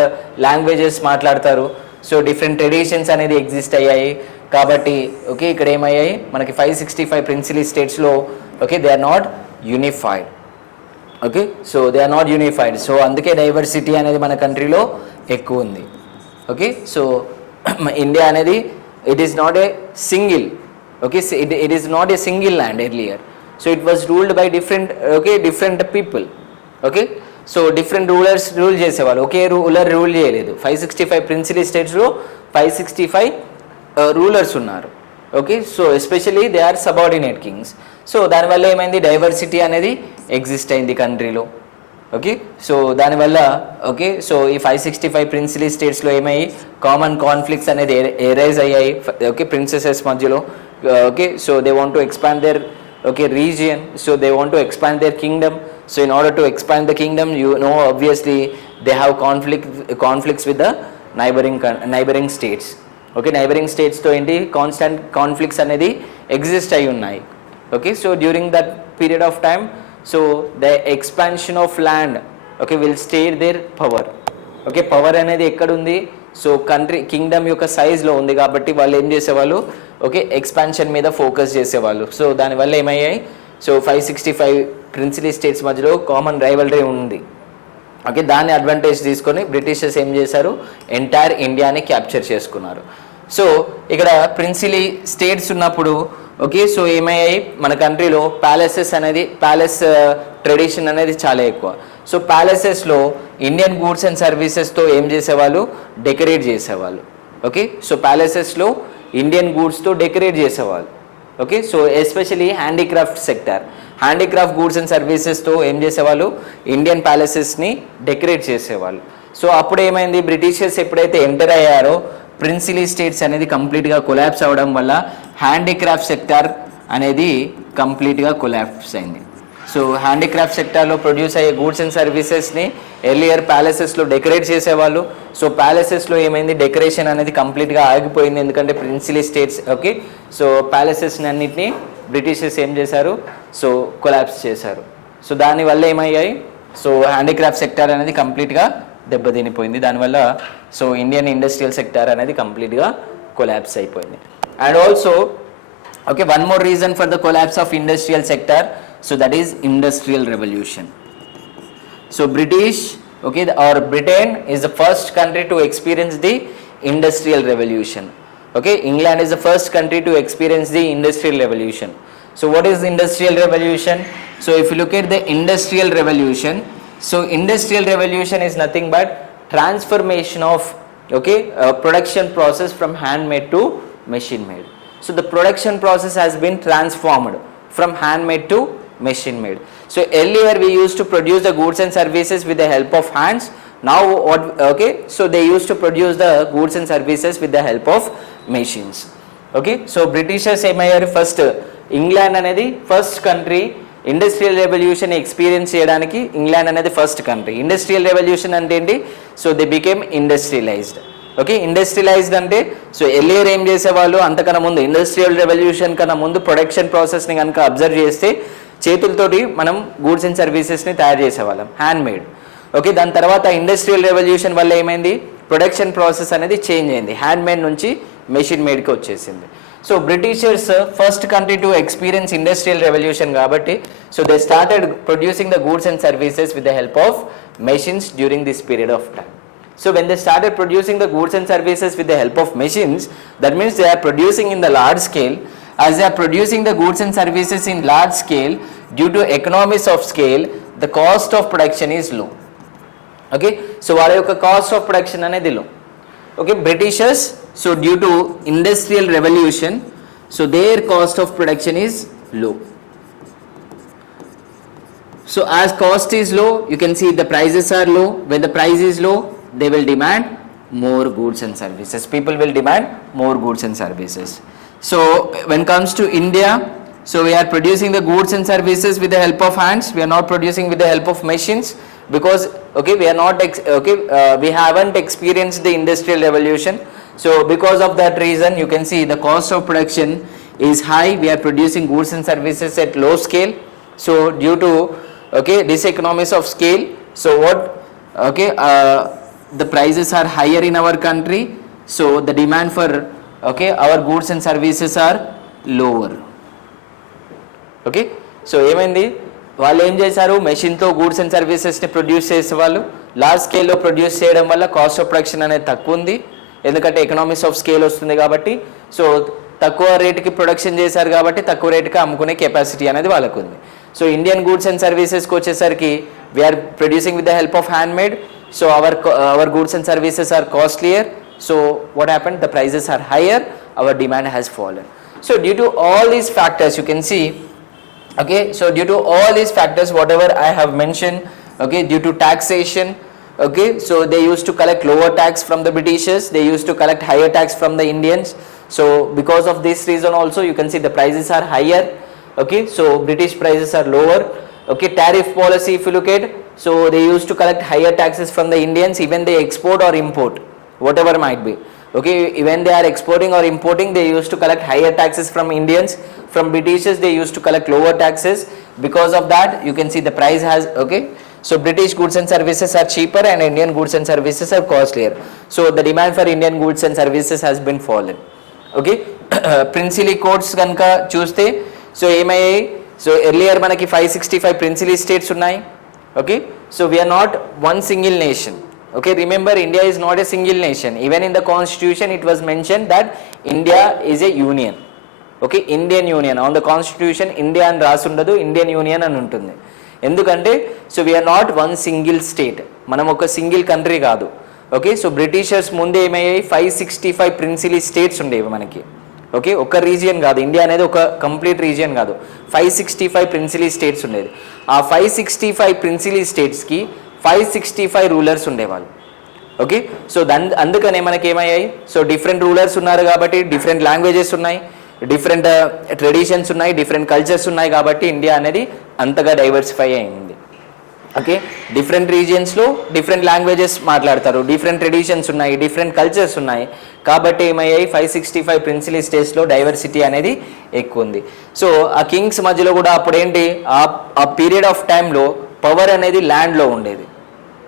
languages మాట్లాడతారు. So different traditions అనేది exist అయ్యాయి. కాబట్టి okay, ఇక్కడ ఏమయ్యాయి మనకి 565 ప్రిన్సిలీ స్టేట్స్లో, okay, they are not unified. Okay, so they are not unified. So అందుకే డైవర్సిటీ అనేది మన కంట్రీలో ఎక్కువ ఉంది. ఓకే, సో ఇండియా అనేది it is not a single, okay, it is not a single land earlier. So it was ruled by different people. Okay, so different rulers rule చేసేవాళ్ళు, ఒకే ruler rule చేయలేదు. 565 princely స్టేట్స్లో 565 rulers ఉన్నారు. Okay, so especially they are subordinate kings. So దానివల్ల ఏమైంది, diversity అనేది exist అయింది కంట్రీలో. Okay, so దానివల్ల ఓకే, సో ఈ 565 ప్రిన్సిలీ స్టేట్స్లో ఏమయ్యి కామన్ కాన్ఫ్లిక్ట్స్ అనేది ఎరైజ్ అయ్యాయి. ఓకే, ప్రిన్సెసెస్ మధ్యలో. Okay, so they want to expand their, okay, region. So they want to expand their kingdom. So in order to expand the kingdom, you know, obviously they have conflicts with the neighboring states. Okay, neighboring states తో ఏంటి constant conflicts అనేది exist అయి ఉన్నాయి. Okay, so during that period of time, so the expansion of land, okay, will steer their power. Okay, power అనేది ఎక్కడుంది? So Kingdom యొక్క సైజ్లో ఉంది కాబట్టి వాళ్ళు ఏం చేసేవాళ్ళు? ఓకే, ఎక్స్పాన్షన్ మీద ఫోకస్ చేసేవాళ్ళు. సో దానివల్ల ఏమయ్యాయి? సో 565 ప్రిన్సిలీ స్టేట్స్ మధ్యలో కామన్ రైవల్రీ ఉంది. ఓకే, దాన్ని అడ్వాంటేజ్ తీసుకొని బ్రిటిషర్స్ ఏం చేశారు? ఎంటైర్ ఇండియాని క్యాప్చర్ చేసుకున్నారు. సో ఇక్కడ ప్రిన్సిలీ స్టేట్స్ ఉన్నప్పుడు, ఓకే, సో ఏమయ్యాయి? మన కంట్రీలో ప్యాలెస్ ట్రెడిషన్ అనేది చాలా ఎక్కువ. సో ప్యాలెసెస్లో ఇండియన్ గూడ్స్ అండ్ సర్వీసెస్తో ఏం చేసేవాళ్ళు? డెకరేట్ చేసేవాళ్ళు. ఓకే, సో ప్యాలెసెస్లో ఇండియన్ గూడ్స్తో డెకరేట్ చేసేవాళ్ళు. Okay, so especially handicraft sector, handicraft goods and సర్వీసెస్తో ఏం చేసేవాళ్ళు? ఇండియన్ ప్యాలెసెస్ని డెకరేట్ చేసేవాళ్ళు. సో అప్పుడు ఏమైంది? బ్రిటిషర్స్ ఎప్పుడైతే ఎంటర్ అయ్యారో ప్రిన్సిలీ స్టేట్స్ అనేది కంప్లీట్గా కొలాప్స్ అవ్వడం వల్ల హ్యాండీక్రాఫ్ట్ సెక్టార్ అనేది కంప్లీట్గా కొలాప్స్ అయింది. సో హ్యాండీక్రాఫ్ట్ సెక్టార్లో ప్రొడ్యూస్ అయ్యే గూడ్స్ అండ్ సర్వీసెస్ని ఎర్లియర్ ప్యాలెసెస్లో డెకరేట్ చేసేవాళ్ళు. సో ప్యాలెసెస్లో ఏమైంది? డెకరేషన్ అనేది కంప్లీట్గా ఆగిపోయింది, ఎందుకంటే ప్రిన్సిలీ స్టేట్స్, ఓకే, సో ప్యాలెసెస్ని అన్నింటినీ బ్రిటిషర్స్ ఏం చేశారు? సో కొలాప్స్ చేశారు. సో దానివల్ల ఏమయ్యాయి? సో హ్యాండీక్రాఫ్ట్ సెక్టార్ అనేది కంప్లీట్గా దెబ్బతినిపోయింది. దానివల్ల సో ఇండియన్ ఇండస్ట్రియల్ సెక్టార్ అనేది కంప్లీట్గా కొలాప్స్ అయిపోయింది. And also, okay, one more reason for the collapse of industrial sector, so that is industrial revolution. So British, okay, or Britain is the first country to experience the industrial revolution. Okay, England is the first country to experience the industrial revolution. So what is the industrial revolution? So if you look at the industrial revolution, so industrial revolution is nothing but transformation of, okay, production process from handmade to machine made. So the production process has been transformed from handmade to machine made. So earlier we used to produce the goods and services with the help of hands. Now what? Okay, so they used to produce the goods and services with the help of machines. Okay, so Britishers ఏమయ్యారు? First England అనేది first country industrial revolution experience చేయడానికి. ఇంగ్లాండ్ అనేది first country. Industrial revolution అంటే ఏంటి? So they became industrialised. Okay, industrialised అంటే so earlier ఏం చేసేవాళ్ళు? అంతకన్నా ముందు ఇండస్ట్రియల్ రెవల్యూషన్ కన్నా ముందు ప్రొడక్షన్ ప్రాసెస్ని కనుక అబ్జర్వ్ చేస్తే చేతులతోటి మనం గూడ్స్ అండ్ సర్వీసెస్ని తయారు చేసేవాళ్ళం, హ్యాండ్మేడ్. ఓకే, దాని తర్వాత ఇండస్ట్రియల్ రెవల్యూషన్ వల్ల ఏమైంది? ప్రొడక్షన్ ప్రాసెస్ అనేది చేంజ్ అయింది, హ్యాండ్మేడ్ నుంచి మెషిన్ మేడ్కి వచ్చేసింది. So Britishers first country to experience industrial revolution కాబట్టి so they started producing the goods and services with the help of machines during this period of time. So when they started producing the goods and services with the help of machines, that means they are producing in the large scale. As they are producing the goods and services in large scale, due to economies of scale, the cost of production is low. Okay, so వాళ్ళ యొక్క cost of production అనేది లో. Okay, Britishers, so due to industrial revolution, so their cost of production is low. So as cost is low, you can see the prices are low. When the price is low, they will demand more goods and services. People will demand more goods and services. So when it comes to India, so we are producing the goods and services with the help of hands. We are not producing with the help of machines because, okay, we are not we haven't experienced the industrial revolution. So because of that reason, you can see the cost of production is high. We are producing goods and services at low scale. So due to, okay, diseconomies of scale, so what, okay, the prices are higher in our country, so the demand for, okay, our goods and services are lower. Okay, so ఏమైంది? వాళ్ళు ఏం చేశారు? మెషిన్తో goods and సర్వీసెస్ని ప్రొడ్యూస్ చేసేవాళ్ళు. లార్జ్ స్కేల్లో ప్రొడ్యూస్ చేయడం వల్ల కాస్ట్ ఆఫ్ ప్రొడక్షన్ అనేది తక్కువ ఉంది, ఎందుకంటే ఎకనామిక్స్ ఆఫ్ స్కేల్ వస్తుంది కాబట్టి. సో తక్కువ రేటుకి ప్రొడక్షన్ చేశారు కాబట్టి తక్కువ రేటుకి అమ్ముకునే కెపాసిటీ అనేది వాళ్ళకు ఉంది. సో ఇండియన్ గూడ్స్ అండ్ సర్వీసెస్కి వచ్చేసరికి we are producing with the help of handmade. So our goods and services are costlier. So what happened? The prices are higher. Our demand has fallen. So due to all these factors, you can see, okay, so due to all these factors, whatever I have mentioned, okay, due to taxation, okay, so they used to collect lower tax from the Britishers. They used to collect higher tax from the Indians. So because of this reason also, you can see the prices are higher. Okay, so British prices are lower. Okay, tariff policy, if you look at, so they used to collect higher taxes from the Indians, even they export or import, whatever might be. Okay, when they are exporting or importing, they used to collect higher taxes from Indians. From Britishers, they used to collect lower taxes. Because of that, you can see the price has, okay, so British goods and services are cheaper and Indian goods and services are costlier. So the demand for Indian goods and services has been fallen. Okay, princely courts kanka chuste, so ఏమయ్యాయి, so earlier మనకి 565 princely states ఉన్నాయి. Okay, so we are not one single nation. Okay, remember India is not a single nation. Even in the constitution it was mention that India is a union. Okay, Indian union. On the constitution India అని రాసి ఉండదు, Indian union అని ఉంటుంది. ఎందుకంటే so we are not one single state, మనం ఒక single country కాదు. Okay, so Britishers ముందే ఏమయ్యాయి, 565 ప్రిన్సిలీ స్టేట్స్ ఉండేవి మనకి. ఓకే, ఒక రీజియన్ కాదు, ఇండియా అనేది ఒక కంప్లీట్ రీజియన్ కాదు, 565 ప్రిన్సిలీ స్టేట్స్ ఉండేది. ఆ 565 ప్రిన్సిలీ స్టేట్స్కి 565 రూలర్స్ ఉండేవాళ్ళు. ఓకే, సో అందుకనే మనకి ఏమయ్యాయి, సో డిఫరెంట్ రూలర్స్ ఉన్నారు కాబట్టి డిఫరెంట్ లాంగ్వేజెస్ ఉన్నాయి, డిఫరెంట్ ట్రెడిషన్స్ ఉన్నాయి, డిఫరెంట్ కల్చర్స్ ఉన్నాయి కాబట్టి ఇండియా అనేది అంతగా డైవర్సిఫై అయింది. ఓకే, డిఫరెంట్ రీజియన్స్లో డిఫరెంట్ లాంగ్వేజెస్ మాట్లాడతారు, డిఫరెంట్ ట్రెడిషన్స్ ఉన్నాయి, డిఫరెంట్ కల్చర్స్ ఉన్నాయి కాబట్టి ఏమయ్యాయి, 565 ప్రిన్సిలీ స్టేట్స్లో డైవర్సిటీ అనేది ఎక్కువ ఉంది. సో ఆ కింగ్స్ మధ్యలో కూడా అప్పుడు ఏంటి, ఆ పీరియడ్ ఆఫ్ టైంలో పవర్ అనేది ల్యాండ్లో ఉండేది.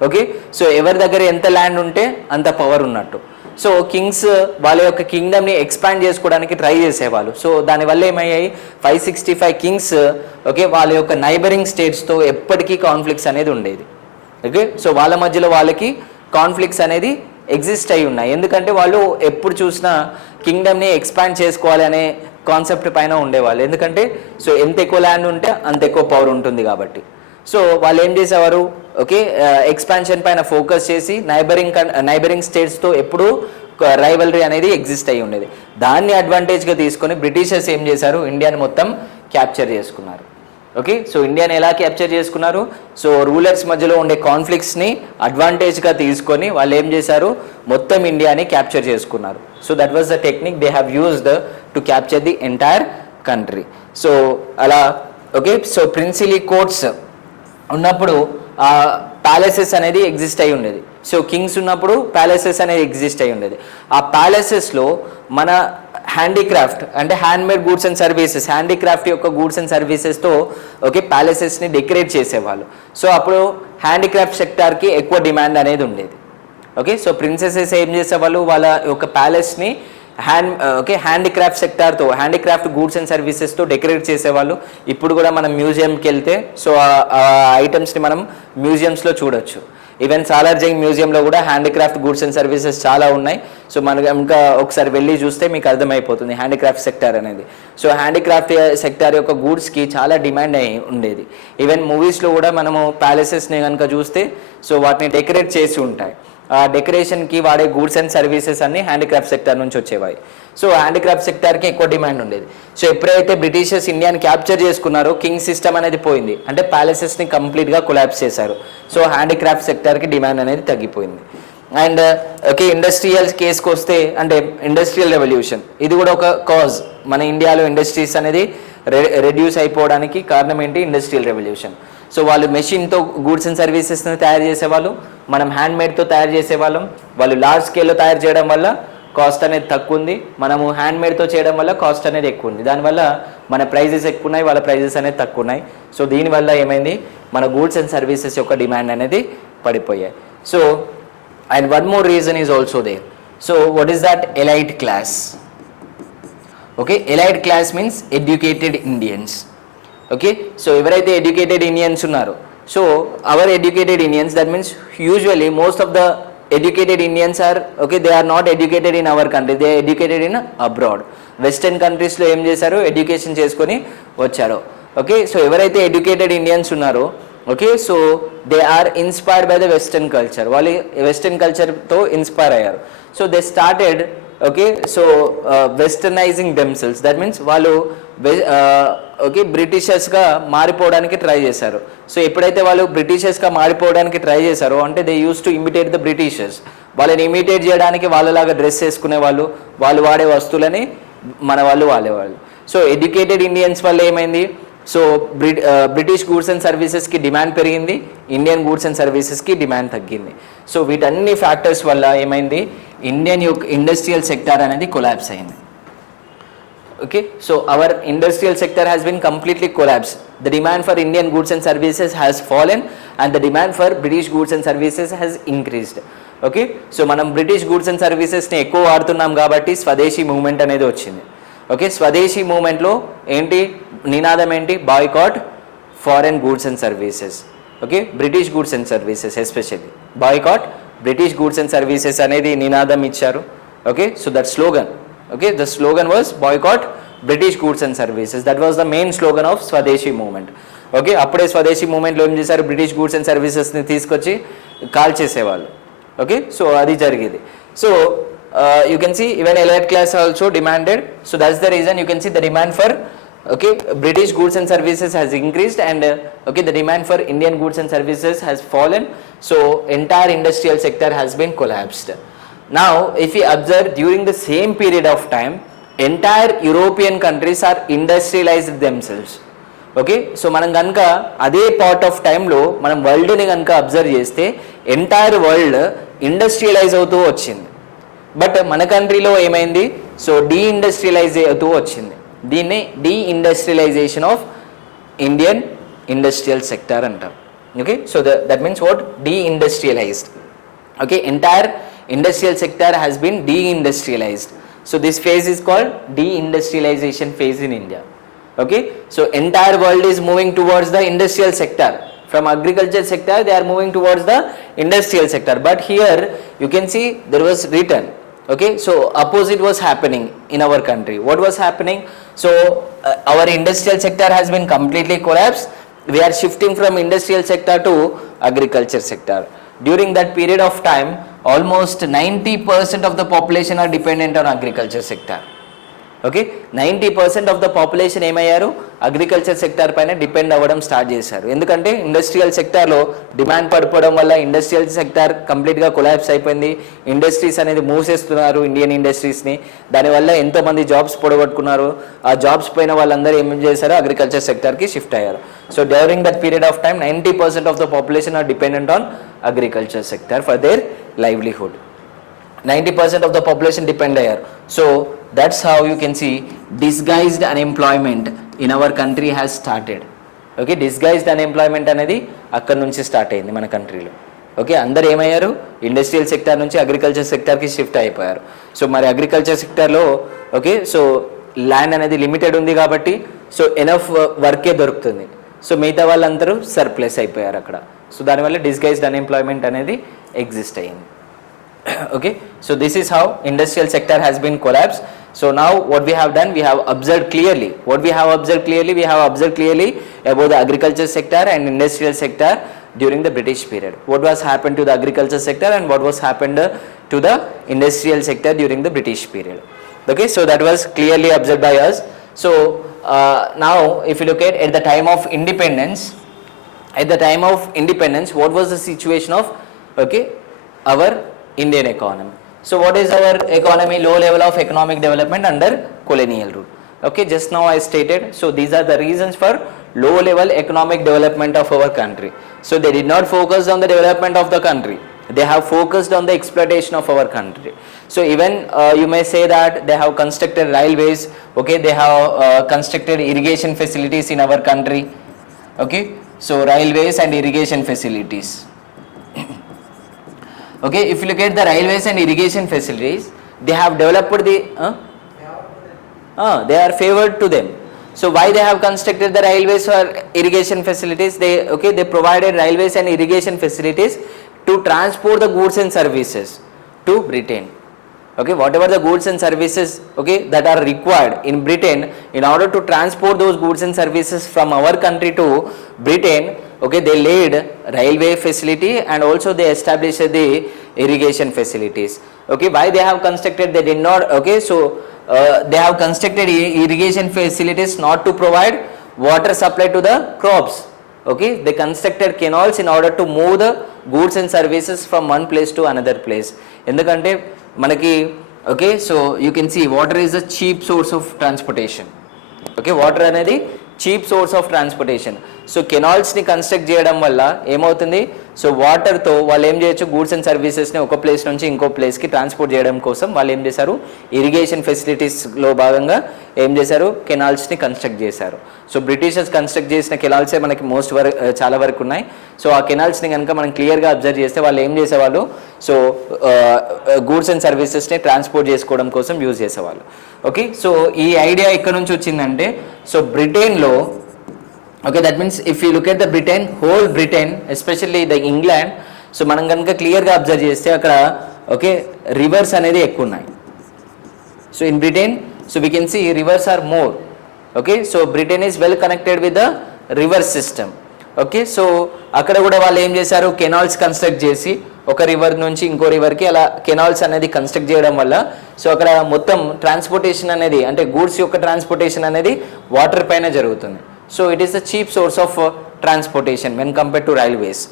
ఓకే, సో ఎవరి దగ్గర ఎంత ల్యాండ్ ఉంటే అంత పవర్ ఉన్నట్టు. సో కింగ్స్ వాళ్ళ యొక్క కింగ్డమ్ని ఎక్స్పాండ్ చేసుకోవడానికి ట్రై చేసేవాళ్ళు. సో దానివల్ల ఏమయ్యాయి, 565 కింగ్స్ ఓకే వాళ్ళ యొక్క నైబరింగ్ స్టేట్స్తో ఎప్పటికీ కాన్ఫ్లిక్ట్స్ అనేది ఉండేది. ఓకే, సో వాళ్ళ మధ్యలో వాళ్ళకి కాన్ఫ్లిక్ట్స్ అనేది ఎగ్జిస్ట్ అయి ఉన్నాయి. ఎందుకంటే వాళ్ళు ఎప్పుడు చూసినా కింగ్డమ్ని ఎక్స్పాండ్ చేసుకోవాలి అనే కాన్సెప్ట్ పైన ఉండేవాళ్ళు. ఎందుకంటే సో ఎంత ఎక్కువ ల్యాండ్ ఉంటే అంత ఎక్కువ పవర్ ఉంటుంది కాబట్టి. సో వాళ్ళు ఏం చేసేవారు, ఓకే, ఎక్స్పాన్షన్ పైన ఫోకస్ చేసి నైబరింగ్ స్టేట్స్తో ఎప్పుడూ రైవలరీ అనేది ఎగ్జిస్ట్ అయి ఉండేది. దాన్ని అడ్వాంటేజ్గా తీసుకొని బ్రిటిషర్స్ ఏం చేశారు, ఇండియాని మొత్తం క్యాప్చర్ చేసుకున్నారు. ఓకే, సో ఇండియాని ఎలా క్యాప్చర్ చేసుకున్నారు, సో రూలర్స్ మధ్యలో ఉండే కాన్ఫ్లిక్ట్స్ని అడ్వాంటేజ్గా తీసుకొని వాళ్ళు ఏం చేశారు, మొత్తం ఇండియాని క్యాప్చర్ చేసుకున్నారు. So that was the technique they have used to capture the entire country. So అలా ఓకే, సో ప్రిన్సిలీ కోర్ట్స్ ఉన్నప్పుడు ఆ ప్యాలెసెస్ అనేది ఎగ్జిస్ట్ అయి ఉండేది. సో కింగ్స్ ఉన్నప్పుడు ప్యాలెసెస్ అనేది ఎగ్జిస్ట్ అయి ఉండేది. ఆ ప్యాలెసెస్లో మన హ్యాండీక్రాఫ్ట్ అంటే handmade goods and services, handicraft యొక్క గూడ్స్ అండ్ సర్వీసెస్తో ఓకే ప్యాలెసెస్ని డెకరేట్ చేసేవాళ్ళు. సో అప్పుడు హ్యాండీక్రాఫ్ట్ సెక్టార్కి ఎక్కువ డిమాండ్ అనేది ఉండేది. ఓకే, సో ప్రిన్సెసెస్ ఏం చేసేవాళ్ళు, వాళ్ళ యొక్క ప్యాలెస్ని హ్యాండీక్రాఫ్ట్ సెక్టార్తో, హ్యాండీక్రాఫ్ట్ గూడ్స్ అండ్ సర్వీసెస్తో డెకరేట్ చేసేవాళ్ళు. ఇప్పుడు కూడా మనం మ్యూజియంకి వెళ్తే సో ఆ ఐటమ్స్ని మనం మ్యూజియంస్లో చూడొచ్చు. ఈవెన్ సాలార్జంగ్ మ్యూజియంలో కూడా హ్యాండీక్రాఫ్ట్ గూడ్స్ అండ్ సర్వీసెస్ చాలా ఉన్నాయి. సో మనకు ఇంకా ఒకసారి వెళ్ళి చూస్తే మీకు అర్థమైపోతుంది హ్యాండీక్రాఫ్ట్ సెక్టార్ అనేది. సో హ్యాండీక్రాఫ్ట్ సెక్టార్ యొక్క గూడ్స్కి చాలా డిమాండ్ అయి ఉండేది. ఈవెన్ మూవీస్లో కూడా మనము ప్యాలెసెస్ని కనుక చూస్తే సో వాటిని డెకరేట్ చేసి ఉంటాయి. ఆ డెకరేషన్కి వాడే గూడ్స్ అండ్ సర్వీసెస్ అన్ని హ్యాండీక్రాఫ్ట్ సెక్టార్ నుంచి వచ్చేవాయి. సో హ్యాండీక్రాఫ్ట్ సెక్టార్కి ఎక్కువ డిమాండ్ ఉండేది. సో ఎప్పుడైతే బ్రిటిషర్స్ ఇండియాని క్యాప్చర్ చేసుకున్నారో కింగ్ సిస్టమ్ అనేది పోయింది, అంటే ప్యాలెసెస్ని కంప్లీట్గా కొలాప్స్ చేశారు. సో హ్యాండీక్రాఫ్ట్ సెక్టార్కి డిమాండ్ అనేది తగ్గిపోయింది. అండ్ ఓకే, ఇండస్ట్రియల్ కేసుకి వస్తే అంటే ఇండస్ట్రియల్ రెవల్యూషన్ ఇది కూడా ఒక కాజ్. మన ఇండియాలో ఇండస్ట్రీస్ అనేది రెడ్యూస్ అయిపోవడానికి కారణం ఏంటి, ఇండస్ట్రియల్ రెవల్యూషన్. సో వాళ్ళు మెషిన్తో గూడ్స్ అండ్ సర్వీసెస్ని తయారు చేసేవాళ్ళు, మనం హ్యాండ్మేడ్తో తయారు చేసేవాళ్ళం. వాళ్ళు లార్జ్ స్కేల్లో తయారు చేయడం వల్ల కాస్ట్ అనేది తక్కువ ఉంది, మనము హ్యాండ్మేడ్తో చేయడం వల్ల కాస్ట్ అనేది ఎక్కువ ఉంది. దానివల్ల మన ప్రైజెస్ ఎక్కువ ఉన్నాయి, వాళ్ళ ప్రైజెస్ అనేది తక్కువ ఉన్నాయి. సో దీనివల్ల ఏమైంది, మన గూడ్స్ అండ్ సర్వీసెస్ యొక్క డిమాండ్ అనేది పడిపోయాయి. So and one more reason is also there. So what is that, elite class. Okay, elite class means educated Indians. Okay, so ఎవరైతే ఎడ్యుకేటెడ్ ఇండియన్స్ ఉన్నారో, so our educated Indians, that means usually most of the educated Indians are okay, they are not educated in our country, they are educated in abroad. Western కంట్రీస్లో ఏం చేశారు, education చేసుకొని వచ్చారు. Okay, so ఎవరైతే educated Indians ఉన్నారో okay, so they are inspired by the western culture, వాళ్ళు western కల్చర్తో inspire అయ్యారు. So they started okay, so westernising themselves, that means వాళ్ళు ఓకే బ్రిటిషర్స్గా మారిపోవడానికి ట్రై చేశారు. సో ఎప్పుడైతే వాళ్ళు బ్రిటిషర్స్గా మారిపోవడానికి ట్రై చేశారో అంటే they use to imitate the Britishers, వాళ్ళని ఇమిటేట్ చేయడానికి వాళ్ళలాగా డ్రెస్ వేసుకునే వాళ్ళు, వాళ్ళు వాడే వస్తువులని మన వాళ్ళు వాడేవాళ్ళు. సో ఎడ్యుకేటెడ్ ఇండియన్స్ వల్ల ఏమైంది, సో బ్రిటిష్ గూడ్స్ అండ్ సర్వీసెస్కి డిమాండ్ పెరిగింది, ఇండియన్ గూడ్స్ అండ్ సర్వీసెస్కి డిమాండ్ తగ్గింది. సో వీటన్ని ఫ్యాక్టర్స్ వల్ల ఏమైంది, ఇండియన్ ఇండస్ట్రియల్ సెక్టార్ అనేది కొలాప్స్ అయింది. Okay, so our industrial sector has been completely collapsed. The demand for Indian goods and services has fallen and the demand for British goods and services has increased. Okay, so మనం British goods and సర్వీసెస్ని ఎక్కువ వాడుతున్నాం కాబట్టి స్వదేశీ మూవ్మెంట్ అనేది వచ్చింది. ఓకే, స్వదేశీ మూవ్మెంట్లో ఏంటి నినాదం ఏంటి, boycott foreign goods and services. Okay, British goods and services especially boycott British goods and services అనేది నినాదం ఇచ్చారు. Okay, so that slogan, okay, the slogan was boycott British goods and services. That was the main slogan of Swadeshi movement. Okay, అప్పుడే స్వదేశీ మూవ్మెంట్లో ఏం చేశారు, British goods and సర్వీసెస్ని తీసుకొచ్చి కాల్ చేసేవాళ్ళు. ఓకే, సో అది జరిగేది. So you can see even elite class also demanded. So that's the reason you can see the demand for okay British goods and services has increased and okay the demand for Indian goods and services has fallen. So entire industrial sector has been collapsed. Now if we observe during the same period of time, entire European countries are industrialized themselves. Okay, so మనం కనుక అదే part of టైంలో మనం వరల్డ్ని కనుక అబ్జర్వ్ చేస్తే entire world industrialise అవుతూ వచ్చింది. బట్ మన కంట్రీలో ఏమైంది, సో డీఇండస్ట్రియలైజ్ అవుతూ వచ్చింది. దీన్ని deindustrialisation of Indian industrial sector అంటారు. Okay, so that means what, deindustrialised. Okay, entire industrial sector has been deindustrialized. So this phase is called deindustrialization phase in India. Okay, so entire world is moving towards the industrial sector. From agriculture sector they are moving towards the industrial sector. But here you can see there was written, okay, so opposite was happening in our country. What was happening, so our industrial sector has been completely collapsed. We are shifting from industrial sector to agriculture sector. During that period of time almost 90% of the population are dependent on agriculture sector. Okay, 90% of the population ఏమయ్యారు, agriculture sector పైన డిపెండ్ అవ్వడం స్టార్ట్ చేశారు. ఎందుకంటే ఇండస్ట్రియల్ సెక్టార్లో డిమాండ్ పడిపోవడం వల్ల industrial sector కంప్లీట్గా కొలాప్స్ అయిపోయింది. ఇండస్ట్రీస్ అనేది మూసేస్తున్నారు ఇండియన్ ఇండస్ట్రీస్ని. దానివల్ల ఎంతోమంది జాబ్స్ పొడగొట్టుకున్నారు. ఆ జాబ్స్ పైన వాళ్ళందరూ ఏం చేశారు, అగ్రికల్చర్ సెక్టార్కి షిఫ్ట్ అయ్యారు. So during that period of time 90% of the population are dependent on agriculture sector for their livelihood. 90% of the population depend here. So that's how you can see disguised unemployment in our country has started. Okay, disguised unemployment అనేది అక్కడ నుంచి స్టార్ట్ అయింది మన కంట్రీలో. ఓకే, అందరు ఏమయ్యారు, industrial sector నుంచి అగ్రికల్చర్ సెక్టార్కి షిఫ్ట్ అయిపోయారు. సో మరి అగ్రికల్చర్ సెక్టార్లో ఓకే, సో ల్యాండ్ అనేది లిమిటెడ్ ఉంది కాబట్టి సో ఎనఫ్ వర్కే దొరుకుతుంది. సో మిగతా వాళ్ళందరూ సర్ప్లస్ అయిపోయారు అక్కడ. సో దానివల్ల డిస్గైజ్డ్ అన్ఎంప్లాయ్మెంట్ అనేది ఎగ్జిస్ట్ అయ్యింది. Okay, so this is how industrial sector has been collapse. So now what we have done, we have observed clearly we have observed clearly about the agriculture sector and industrial sector during the British period. What was happened to the agriculture sector and what was happened to the industrial sector during the British period. Okay, so that was clearly observed by us. So now if you look at the time of independence, what was the situation of okay our Indian economy. So what is our economy, low level of economic development under colonial rule. Okay, just now I stated, so these are the reasons for low level economic development of our country. So they did not focus on the development of the country, they have focused on the exploitation of our country. So even you may say that they have constructed railways, okay, they have constructed irrigation facilities in our country. Okay, so railways and irrigation facilities. Okay, if you look at the railways and irrigation facilities, they have developed the they are favored to them. So why they have constructed the railways or irrigation facilities, they provided railways and irrigation facilities to transport the goods and services to Britain. Okay, whatever the goods and services okay that are required in Britain, in order to transport those goods and services from our country to Britain, okay, they laid railway facility and also they established the irrigation facilities. Okay, why they have constructed, they did not, okay, so they have constructed irrigation facilities not to provide water supply to the crops. Okay, they constructed canals in order to move the goods and services from one place to another place. ఎందుకంటే మనకి okay, so you can see water is a cheap source of transportation. Okay, water అనేది cheap source of transportation. So కెనాల్స్ని construct చేయడం వల్ల ఏమవుతుంది, సో వాటర్తో వాళ్ళు ఏం చేయొచ్చు, గూడ్స్ అండ్ సర్వీసెస్ని ఒక ప్లేస్ నుంచి ఇంకో ప్లేస్కి ట్రాన్స్పోర్ట్ చేయడం కోసం వాళ్ళు ఏం చేశారు, ఇరిగేషన్ ఫెసిలిటీస్లో భాగంగా ఏం చేశారు, కెనాల్స్ని కన్స్ట్రక్ట్ చేశారు. సో బ్రిటిషర్స్ కన్స్ట్రక్ట్ చేసిన కెనాల్సే మనకి చాలా వరకు ఉన్నాయి. సో ఆ కెనాల్స్ని కనుక మనం క్లియర్గా అబ్జర్వ్ చేస్తే వాళ్ళు ఏం చేసేవాళ్ళు, సో గూడ్స్ అండ్ సర్వీసెస్ని ట్రాన్స్పోర్ట్ చేసుకోవడం కోసం యూజ్ చేసేవాళ్ళు. ఓకే, సో ఈ ఐడియా ఎక్కడ నుంచి వచ్చిందంటే, సో బ్రిటన్లో, okay, that means if you look at the Britain, whole Britain, especially the England, so మనం కనుక క్లియర్గా అబ్జర్వ్ చేస్తే అక్కడ ఓకే రివర్స్ అనేది ఎక్కువ ఉన్నాయి. So in Britain, so we can see rivers are more. Okay, so Britain is well connected with the river system. Okay, so అక్కడ కూడా వాళ్ళు ఏం చేశారు, కెనాల్స్ కన్స్ట్రక్ట్ చేసి ఒక రివర్ నుంచి ఇంకో రివర్కి అలా కెనాల్స్ అనేది కన్స్ట్రక్ట్ చేయడం వల్ల సో అక్కడ మొత్తం ట్రాన్స్పోర్టేషన్ అనేది, అంటే గూడ్స్ యొక్క ట్రాన్స్పోర్టేషన్ అనేది వాటర్ పైన జరుగుతుంది. So it is the cheap source of transportation when compare to railways.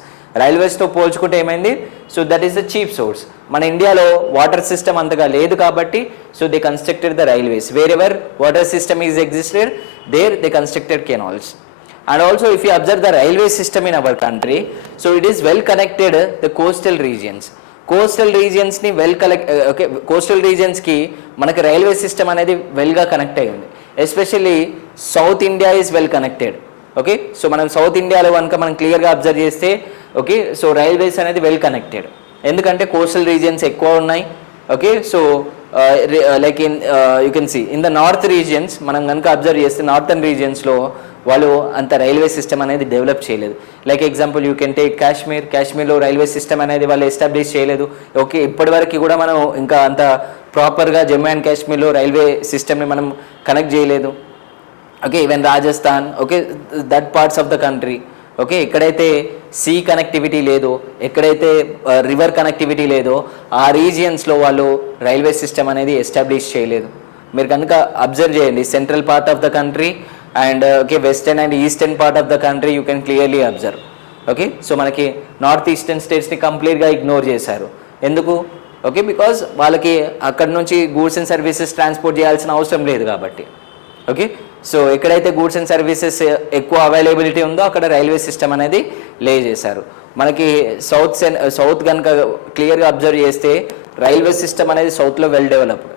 రైల్వేస్తో పోల్చుకుంటే ఏమైంది, so that is the cheap source. మన ఇండియాలో వాటర్ సిస్టమ్ అంతగా లేదు కాబట్టి so they constructed the railways. Wherever water system is existed, there they constructed canals. And also if you observe the railway system in our country, so it is well connected the coastal regions. Coastal regions ni coastal regions ki manaki railway system anedi well ga connect ayi undi. Especially South India is well connected. Okay, so manam South India lo ganaka manam clear ga observe cheste, okay, so railways anedi well connected. Endukante coastal regions ekkuva unnai. Okay, so like in you can see in the north regions manam ganaka observe cheste northern regions lo వాళ్ళు అంత railway system అనేది డెవలప్ చేయలేదు. Like example you can take కాశ్మీర్లో railway system అనేది వాళ్ళు ఎస్టాబ్లిష్ చేయలేదు. ఓకే, ఇప్పటివరకు కూడా మనం ఇంకా అంత ప్రాపర్గా జమ్మూ అండ్ కాశ్మీర్లో రైల్వే సిస్టమ్ని మనం కనెక్ట్ చేయలేదు. Okay, even Rajasthan, okay, that parts of the country, okay, ఎక్కడైతే సీ కనెక్టివిటీ లేదో, ఎక్కడైతే రివర్ కనెక్టివిటీ లేదో ఆ రీజియన్స్లో వాళ్ళు రైల్వే సిస్టమ్ అనేది ఎస్టాబ్లిష్ చేయలేదు. మీరు కనుక అబ్జర్వ్ చేయండి central part of the country and okay, western and eastern part of the country you can clearly observe. Okay, so మనకి నార్త్ ఈస్టర్న్ స్టేట్స్ని కంప్లీట్గా ఇగ్నోర్ చేశారు. ఎందుకు, ఓకే, బికాజ్ వాళ్ళకి అక్కడ నుంచి గూడ్స్ అండ్ సర్వీసెస్ ట్రాన్స్పోర్ట్ చేయాల్సిన అవసరం లేదు కాబట్టి. ఓకే, సో ఎక్కడైతే గూడ్స్ అండ్ సర్వీసెస్ ఎక్కువ అవైలబిలిటీ ఉందో అక్కడ రైల్వే సిస్టమ్ అనేది లే చేశారు. మనకి సౌత్ కనుక క్లియర్గా అబ్జర్వ్ చేస్తే రైల్వే సిస్టమ్ అనేది సౌత్లో వెల్ డెవలప్డ్.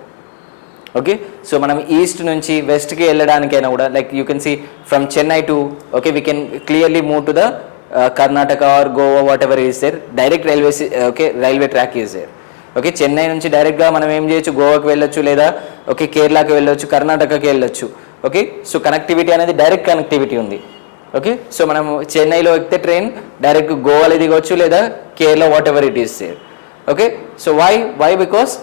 ఓకే, సో మనం ఈస్ట్ నుంచి వెస్ట్కి వెళ్ళడానికైనా కూడా like you can see from Chennai to, okay, we can clearly move to the Karnataka or Goa, whatever is there, direct railway track is there. Okay, Chennai నుంచి డైరెక్ట్గా మనం ఏం చేయొచ్చు, గోవాకి వెళ్ళొచ్చు, లేదా ఓకే కేరళకి వెళ్ళొచ్చు, కర్ణాటకకి వెళ్ళొచ్చు. ఓకే, సో కనెక్టివిటీ అనేది డైరెక్ట్ కనెక్టివిటీ ఉంది. ఓకే, సో మనం చెన్నైలో ఎక్కితే ట్రైన్ డైరెక్ట్ గోవాలో దిగవచ్చు, లేదా Kerala, whatever it is there. Okay, so why because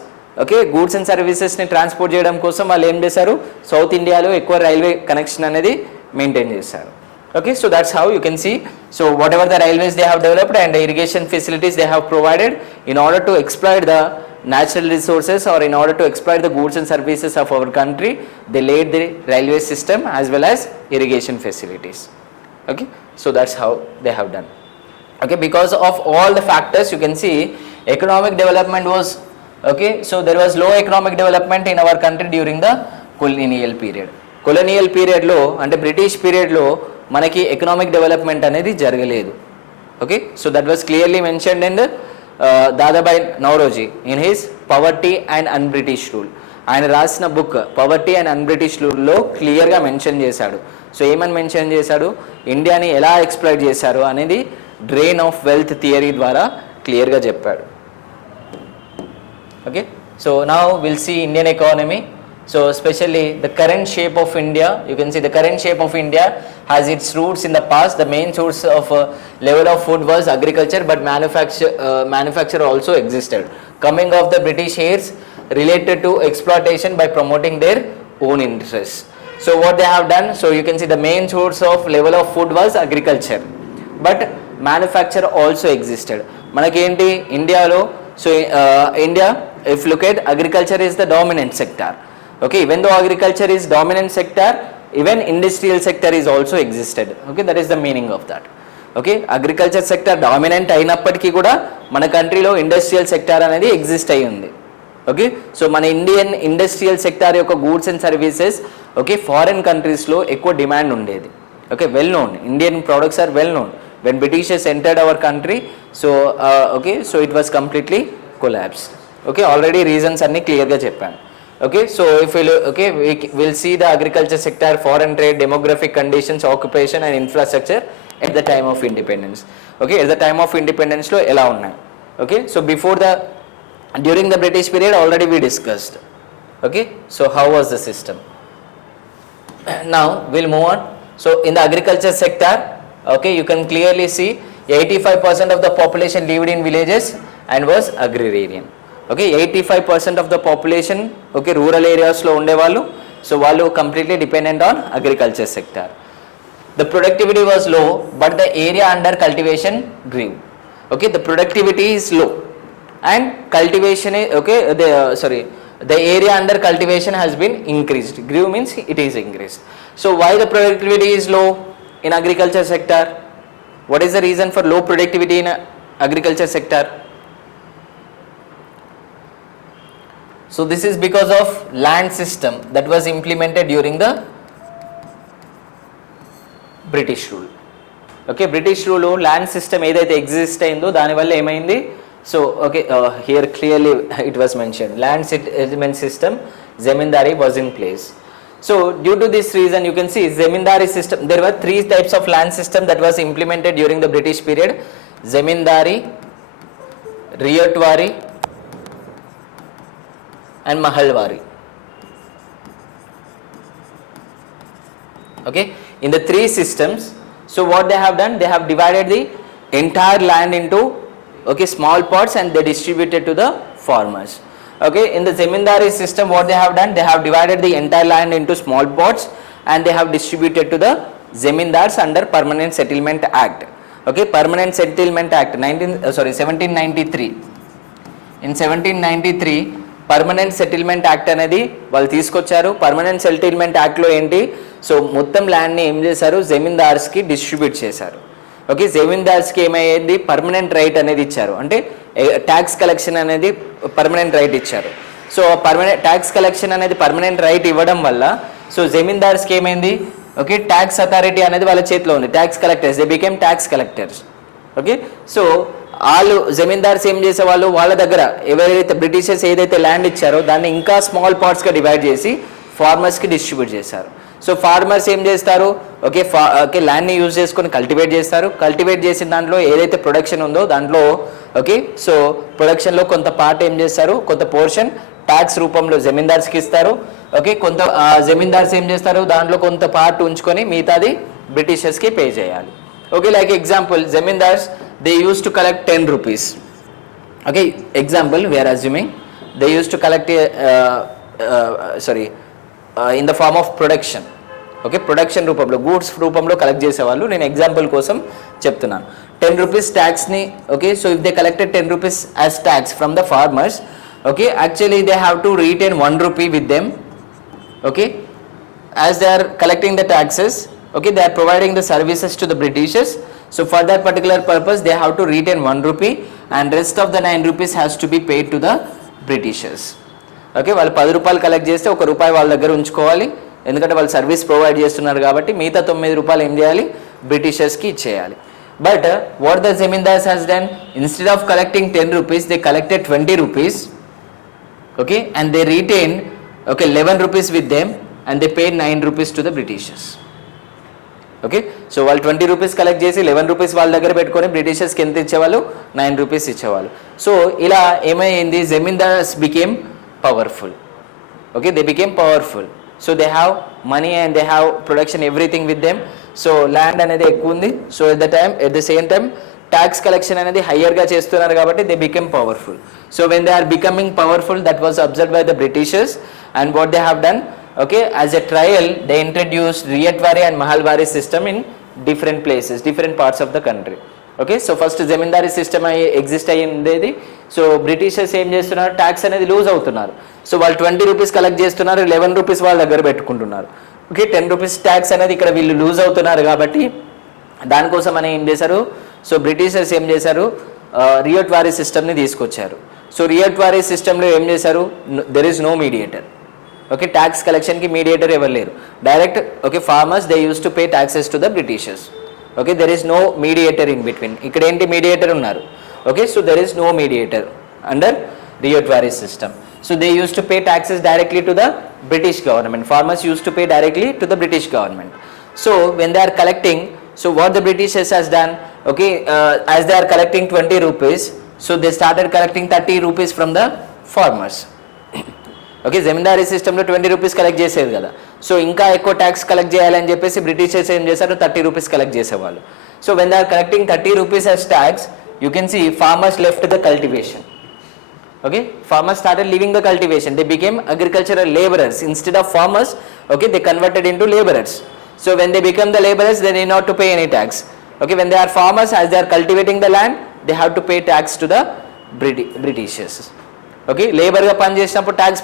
okay goods and సర్వీసెస్ని ట్రాన్స్పోర్ట్ చేయడం కోసం వాళ్ళు ఏం చేశారు, సౌత్ ఇండియాలో ఎక్కువ రైల్వే కనెక్షన్ అనేది మెయింటైన్ చేశారు. Okay, so that's how you can see. So whatever the railways they have developed and the irrigation facilities they have provided in order to exploit the natural resources or in order to exploit the goods and services of our country, they laid the railway system as well as irrigation facilities. Okay, so that's how they have done. Okay, because of all the factors you can see economic development was, okay, so there was low economic development in our country during the colonial period. Colonial period లో అంటే బ్రిటిష్ పీరియడ్లో మనకి economic development అనేది జరగలేదు. Okay, so that was clearly mentioned in Dadabhai Naoroji in his poverty and un British rule. ఆయన రాసిన book poverty and un British రూల్లో క్లియర్గా మెన్షన్ చేశాడు. సో ఏమని మెన్షన్ చేశాడు, ఇండియాని ఎలా ఎక్స్ప్లాయిట్ చేశారు అనేది డ్రెయిన్ ఆఫ్ వెల్త్ థియరీ ద్వారా క్లియర్గా చెప్పాడు. Okay, so now will see Indian economy. So especially the current shape of India, you can see the current shape of India has its roots in the past. The main source of level of food was agriculture, but manufacture also existed. Coming of the British heirs related to exploitation by promoting their own interests. So what they have done, so you can see the main source of level of food was agriculture, but manufacture also existed. Manaki enti India lo, so India, if you look at agriculture is the dominant sector. Okay, even though agriculture is dominant sector, even industrial sector is also existed. Okay, that is the meaning of that. Okay, agriculture sector dominant అయినప్పటికీ కూడా మన కంట్రీలో industrial sector అనేది exist అయి ఉంది. Okay, so మన Indian industrial sector యొక్క goods and services okay foreign కంట్రీస్లో ఎక్కువ డిమాండ్ ఉండేది. Okay, well known, Indian products are well known. When Britishers entered our country, so okay, so it was completely collapsed. Okay, already reasons అన్ని క్లియర్గా చెప్పాను. Okay, so if we look, okay, we'll see the agriculture sector, foreign trade, demographic conditions, occupation and infrastructure at the time of independence. Okay, at the time of independence lo ela unnai. Okay, so during the British period already we discussed. Okay, so how was the system? Now we'll move on. So in the agriculture sector, okay, you can clearly see 85% of the population lived in villages and was agrarian. Okay, 85% of the population okay rural ఏరియాస్లో ఉండేవాళ్ళు. So వాళ్ళు completely dependent on agriculture sector. The productivity was low but the area under cultivation grew. Okay, the productivity is low and cultivation okay the area under cultivation has been increased. Grew means it is increased. So why the productivity is low in agriculture sector? What is the reason for low productivity in agriculture sector? So this is because of land system that was implemented during the British rule. Okay, British rule land system ఏదైతే ఎగ్జిస్ట్ అయిందో దానివల్ల ఏమైంది? So okay, here clearly it was mentioned land settlement system zamindari was in place. So due to this reason you can see zamindari system, there were 3 types of land system that was implemented during the British period: zamindari, riyatwari and mahalwari. Okay, in the 3 systems, so what they have done, they have divided the entire land into okay small parts and they distributed to the farmers. Okay, in the zamindari system what they have done, they have divided the entire land into small parts and they have distributed to the zamindars under Permanent Settlement Act. Okay, Permanent Settlement Act 1793. In 1793 permanent settlement act అనేది వాళ్ళు తీసుకొచ్చారు. Permanent settlement యాక్ట్లో ఏంటి, సో మొత్తం ల్యాండ్ని ఏం చేశారు, జమీందార్స్కి డిస్ట్రిబ్యూట్ చేశారు. ఓకే, జమీందార్స్కి ఏమయ్యేది, పర్మనెంట్ రైట్ అనేది ఇచ్చారు. అంటే ట్యాక్స్ కలెక్షన్ అనేది పర్మనెంట్ రైట్ ఇచ్చారు. సో పర్మనెంట్ ట్యాక్స్ కలెక్షన్ అనేది పర్మనెంట్ రైట్ ఇవ్వడం వల్ల సో జమీందార్స్కి ఏమైంది, ఓకే ట్యాక్స్ అథారిటీ అనేది వాళ్ళ చేతిలో ఉంది. Tax collectors, they became tax collectors. Okay, so వాళ్ళు జమీందార్స్ ఏం చేసేవాళ్ళు, వాళ్ళ దగ్గర ఎవరైతే బ్రిటిషర్స్ ఏదైతే ల్యాండ్ ఇచ్చారో దాన్ని ఇంకా స్మాల్ పార్ట్స్గా డివైడ్ చేసి ఫార్మర్స్కి డిస్ట్రిబ్యూట్ చేశారు. సో ఫార్మర్స్ ఏం చేస్తారు, ఓకే ల్యాండ్ని యూజ్ చేసుకొని కల్టివేట్ చేస్తారు. కల్టివేట్ చేసిన దాంట్లో ఏదైతే ప్రొడక్షన్ ఉందో దాంట్లో ఓకే సో ప్రొడక్షన్లో కొంత పార్ట్ ఏం చేస్తారు, కొంత పోర్షన్ ట్యాక్స్ రూపంలో జమీందార్స్కి ఇస్తారు. ఓకే, కొంత జమీందార్స్ ఏం చేస్తారు, దాంట్లో కొంత పార్ట్ ఉంచుకొని మిగతాది బ్రిటిషర్స్కి పే చేయాలి. Okay, like example zamindars they used to collect 10 rupees. Okay, example we are assuming they used to collect in the form of production. Okay, production రూపంలో గూడ్స్ రూపంలో కలెక్ట్ చేసేవాళ్ళు. నేను ఎగ్జాంపుల్ కోసం చెప్తున్నాను. 10 rupees tax ని okay, so if they collected 10 rupees as tax from the farmers, okay, actually they have to retain 1 rupee with them. Okay, as they are collecting the taxes, okay, they are providing the services to the Britishers. So for that particular purpose they have to retain 1 rupee and rest of the 9 rupees has to be paid to the Britishers. Okay, వాళ్ళు 10 రూపాయలు కలెక్ట్ చేస్తే 1 రూపాయి వాళ్ళ దగ్గర ఉంచుకోవాలి, ఎందుకంటే వాళ్ళు service provide చేస్తున్నారు కాబట్టి. మిగతా 9 రూపాయలు ఏం చేయాలి, బ్రిటిషర్స్కి ఇచ్చేయాలి. But what the zamindars has done, instead of collecting 10 rupees they collected 20 rupees. Okay, and they retained okay 11 rupees with them and they paid 9 rupees to the Britishers. Okay, so వాళ్ళు 20 rupees collect చేసి 11 రూపీస్ వాళ్ళ దగ్గర పెట్టుకొని బ్రిటిషర్స్కి ఎంత ఇచ్చేవాళ్ళు, 9 రూపీస్ ఇచ్చేవాళ్ళు. So ఇలా ఏమైంది, zamindars became powerful. Okay, they became powerful. So they have money and they have production everything with them. So land అనేది ఎక్కువ ఉంది. So at the same time tax collection అనేది హయ్యర్గా చేస్తున్నారు కాబట్టి they became powerful. So when they are becoming powerful, that was observed by the Britishers and what they have done, okay, as a trial they introduced riyatwari and mahalwari system in different places, different parts of the country. Okay, so first zamindari system exist ayi undedi. So Britishers em chestunaru, tax anedi lose avutunnaru. So వాళ్ళు 20 rupees collect చేస్తున్నారు, 11 రూపీస్ వాళ్ళ దగ్గర పెట్టుకుంటున్నారు. ఓకే, 10 rupees tax అనేది ఇక్కడ వీళ్ళు లూజ్ అవుతున్నారు కాబట్టి దానికోసం అని ఏం చేశారు, సో బ్రిటిషర్స్ ఏం చేశారు, రియట్వారీ సిస్టమ్ని తీసుకొచ్చారు. సో రియట్వారీ సిస్టంలో ఏం చేశారు, there is no mediator. Okay, tax కలెక్షన్కి మీడియేటర్ ఎవరు లేరు, direct okay farmers they use to pay taxes to the Britishers. Okay, there is no mediator in between. ఇక్కడ ఏంటి మీడియేటర్ ఉన్నారు. Okay, so there is no mediator under Ryotwari system. So they used to pay taxes directly to the British government. Farmers used to pay directly to the British government. So when they are collecting, so what the Britishers has done, okay, as they are collecting 20 rupees, so they started collecting 30 rupees from the farmers. Okay, Zamindari సిస్టంలో 20 rupees collect చేసేది కదా, సో ఇంకా ఎక్కువ tax collect చేయాలని చెప్పేసి బ్రిటిషర్స్ ఏం చేశారు, 30 rupees collect చేసేవాళ్ళు. So when they are collecting 30 rupees as tax, you can see farmers left the cultivation. Okay, farmers started leaving the cultivation, they became agricultural laborers instead of farmers. Okay, they converted into laborers. So when they become the laborers, they need not to pay any tax. Okay, when they are farmers, as they are cultivating the land, they have to pay tax to the Britishers. Okay, లేబర్గా పని చేసినప్పుడు ట్యాక్స్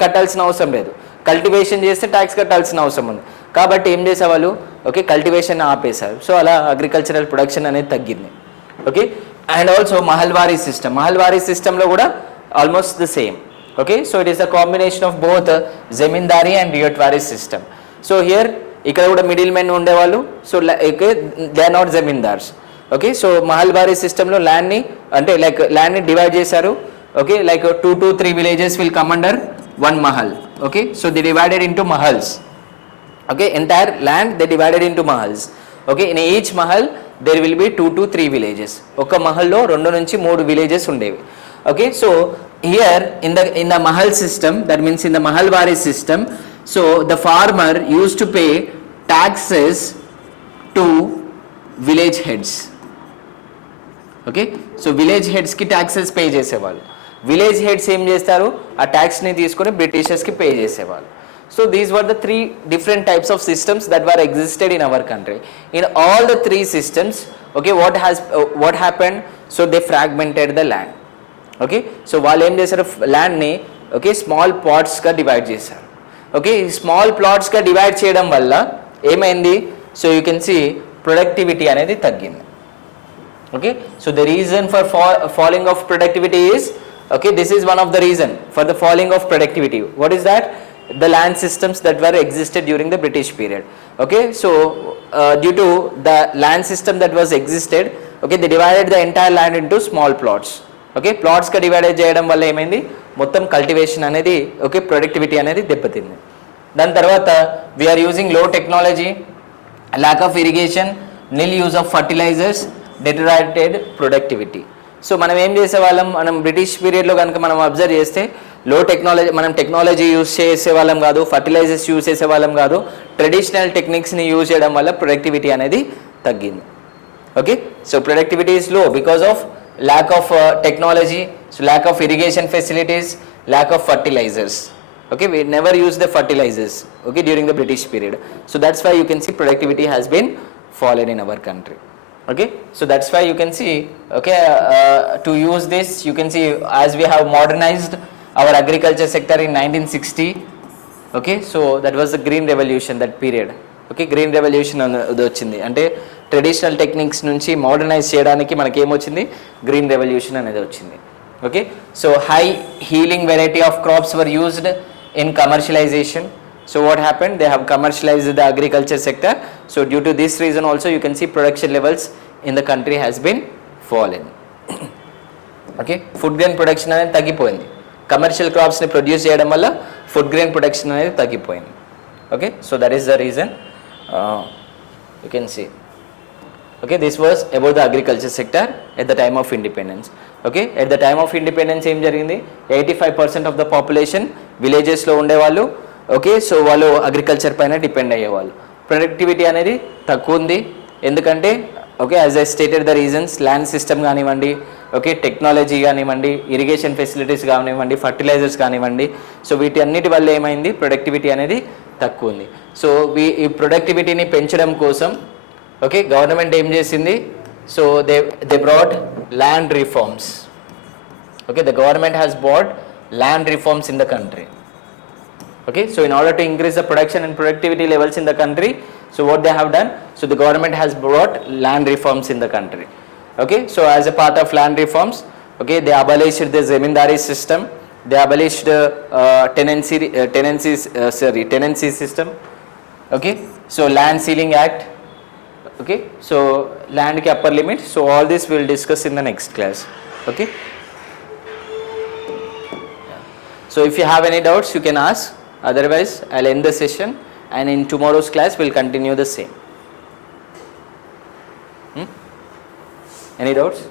కట్టాల్సిన అవసరం లేదు, కల్టివేషన్ చేస్తే ట్యాక్స్ కట్టాల్సిన అవసరం ఉంది. కాబట్టి ఏం చేసేవాళ్ళు, ఓకే కల్టివేషన్ ఆపేశారు. సో అలా అగ్రికల్చరల్ ప్రొడక్షన్ అనేది తగ్గింది. Okay, and also Mahalwari system, Mahalwari సిస్టంలో కూడా almost the same. Okay, so it is the combination of both Zamindari and Ryotwari system. So here ఇక్కడ కూడా మిడిల్ మెన్ ఉండేవాళ్ళు. So okay, they are not zamindars. Okay, so Mahalwari సిస్టంలో ల్యాండ్ని అంటే లైక్ ల్యాండ్ని డివైడ్ చేశారు. Okay, like 2 to 3 villages will come under one mahal. Okay, so they divided into mahals. Okay, entire land they divided into mahals. Okay, in each mahal there will be 2 to 3 villages. Oka mahal lo 2 nunchi 3 villages undevi. Okay, so here in the mahal system, that means in the mahalwari system, so the farmer used to pay taxes to village heads. Okay, so village heads ki taxes pay చేసేవాళ్ళు. Village heads ఏం చేస్తారు, ఆ ట్యాక్స్ని తీసుకొని బ్రిటిషర్స్కి పే చేసేవాళ్ళు. So these were the 3 different types of systems that were existed in our country. In all the 3 systems, okay, what happened, so they fragmented the land. Okay, so వాళ్ళు ఏం చేశారు, ల్యాండ్ని ఓకే స్మాల్ ప్లాట్స్గా డివైడ్ చేశారు. Okay, small ప్లాట్స్గా divide చేయడం వల్ల ఏమైంది, so you can see productivity అనేది తగ్గింది. Okay, so the reason for falling of productivity is, okay, this is one of the reason for the falling of productivity. What is that? The land systems that were existed during the British period. Okay, so due to the land system that was existed, okay, they divided the entire land into small plots. Okay, plots ka divide చేయడం వల్ల ఏమైంది, మొత్తం కల్టివేషన్ అనేది okay productivity అనేది దెబ్బతింది. దాని తర్వాత we are using low technology, lack of irrigation, nil use of fertilizers, deteriorated productivity. So మనం ఏం చేసేవాళ్ళం, మనం బ్రిటిష్ పీరియడ్లో కనుక మనం అబ్జర్వ్ చేస్తే లో టెక్నాలజీ, మనం టెక్నాలజీ యూజ్ చేసేవాళ్ళం కాదు, ఫర్టిలైజర్స్ యూజ్ చేసేవాళ్ళం కాదు, ట్రెడిషనల్ టెక్నిక్స్ని యూజ్ చేయడం వల్ల ప్రొడక్టివిటీ అనేది తగ్గింది. Okay, so productivity is low because of lack of technology, so lack of irrigation facilities, lack of fertilizers. Okay, we never used the fertilizers, okay, during the British period. So that's why you can see productivity has been fallen in our country. Okay, so that's why you can see, okay, to use this you can see as we have modernized our agriculture sector in 1960. Okay, so that was the green revolution, that period. Okay, green revolution అది వచ్చింది అంటే traditional techniques నుంచి మోడర్నైజ్ చేయడానికి మనకి ఏమొచ్చింది, green revolution అనేది వచ్చింది. Okay, so high yielding variety of crops were used in commercialization. So what happened, they have commercialized the agriculture sector. So due to this reason also you can see production levels in the country has been fallen. Okay, food grain production అనేది తగ్గిపోయింది, కమర్షియల్ క్రాప్స్ని ప్రొడ్యూస్ చేయడం వల్ల food grain production అనేది తగ్గిపోయింది. Okay, so that is the reason you can see. Okay, this was about the agriculture sector at the time of independence. Okay, at the time of independence ఏం జరిగింది, 85% of the population విలేజెస్లో ఉండేవాళ్ళు. Okay, so వాళ్ళు అగ్రికల్చర్ పైన డిపెండ్ అయ్యేవాళ్ళు. ప్రొడక్టివిటీ అనేది తక్కువ ఉంది, ఎందుకంటే okay as I stated the reasons, land system కానివ్వండి, ఓకే టెక్నాలజీ కానివ్వండి, ఇరిగేషన్ ఫెసిలిటీస్ కానివ్వండి, ఫర్టిలైజర్స్ కానివ్వండి, సో వీటి అన్నిటి వల్ల ఏమైంది, ప్రొడక్టివిటీ అనేది తక్కువ ఉంది. సో ఈ ప్రొడక్టివిటీని పెంచడం కోసం ఓకే గవర్నమెంట్ ఏం చేసింది, so they brought land reforms. Okay, the government has brought land reforms in the country. Okay, so in order to increase the production and productivity levels in the country, so what they have done, so the government has brought land reforms in the country. Okay, so as a part of land reforms, Okay, they abolished the zamindari system, they abolished tenancy system. Okay, so land ceiling act. Okay, so land ki upper limit. So all this we will discuss in the next class. Okay. So if you have any doubts, you can ask. Otherwise, I'll end the session, and in tomorrow's class we'll continue the same. Any doubts?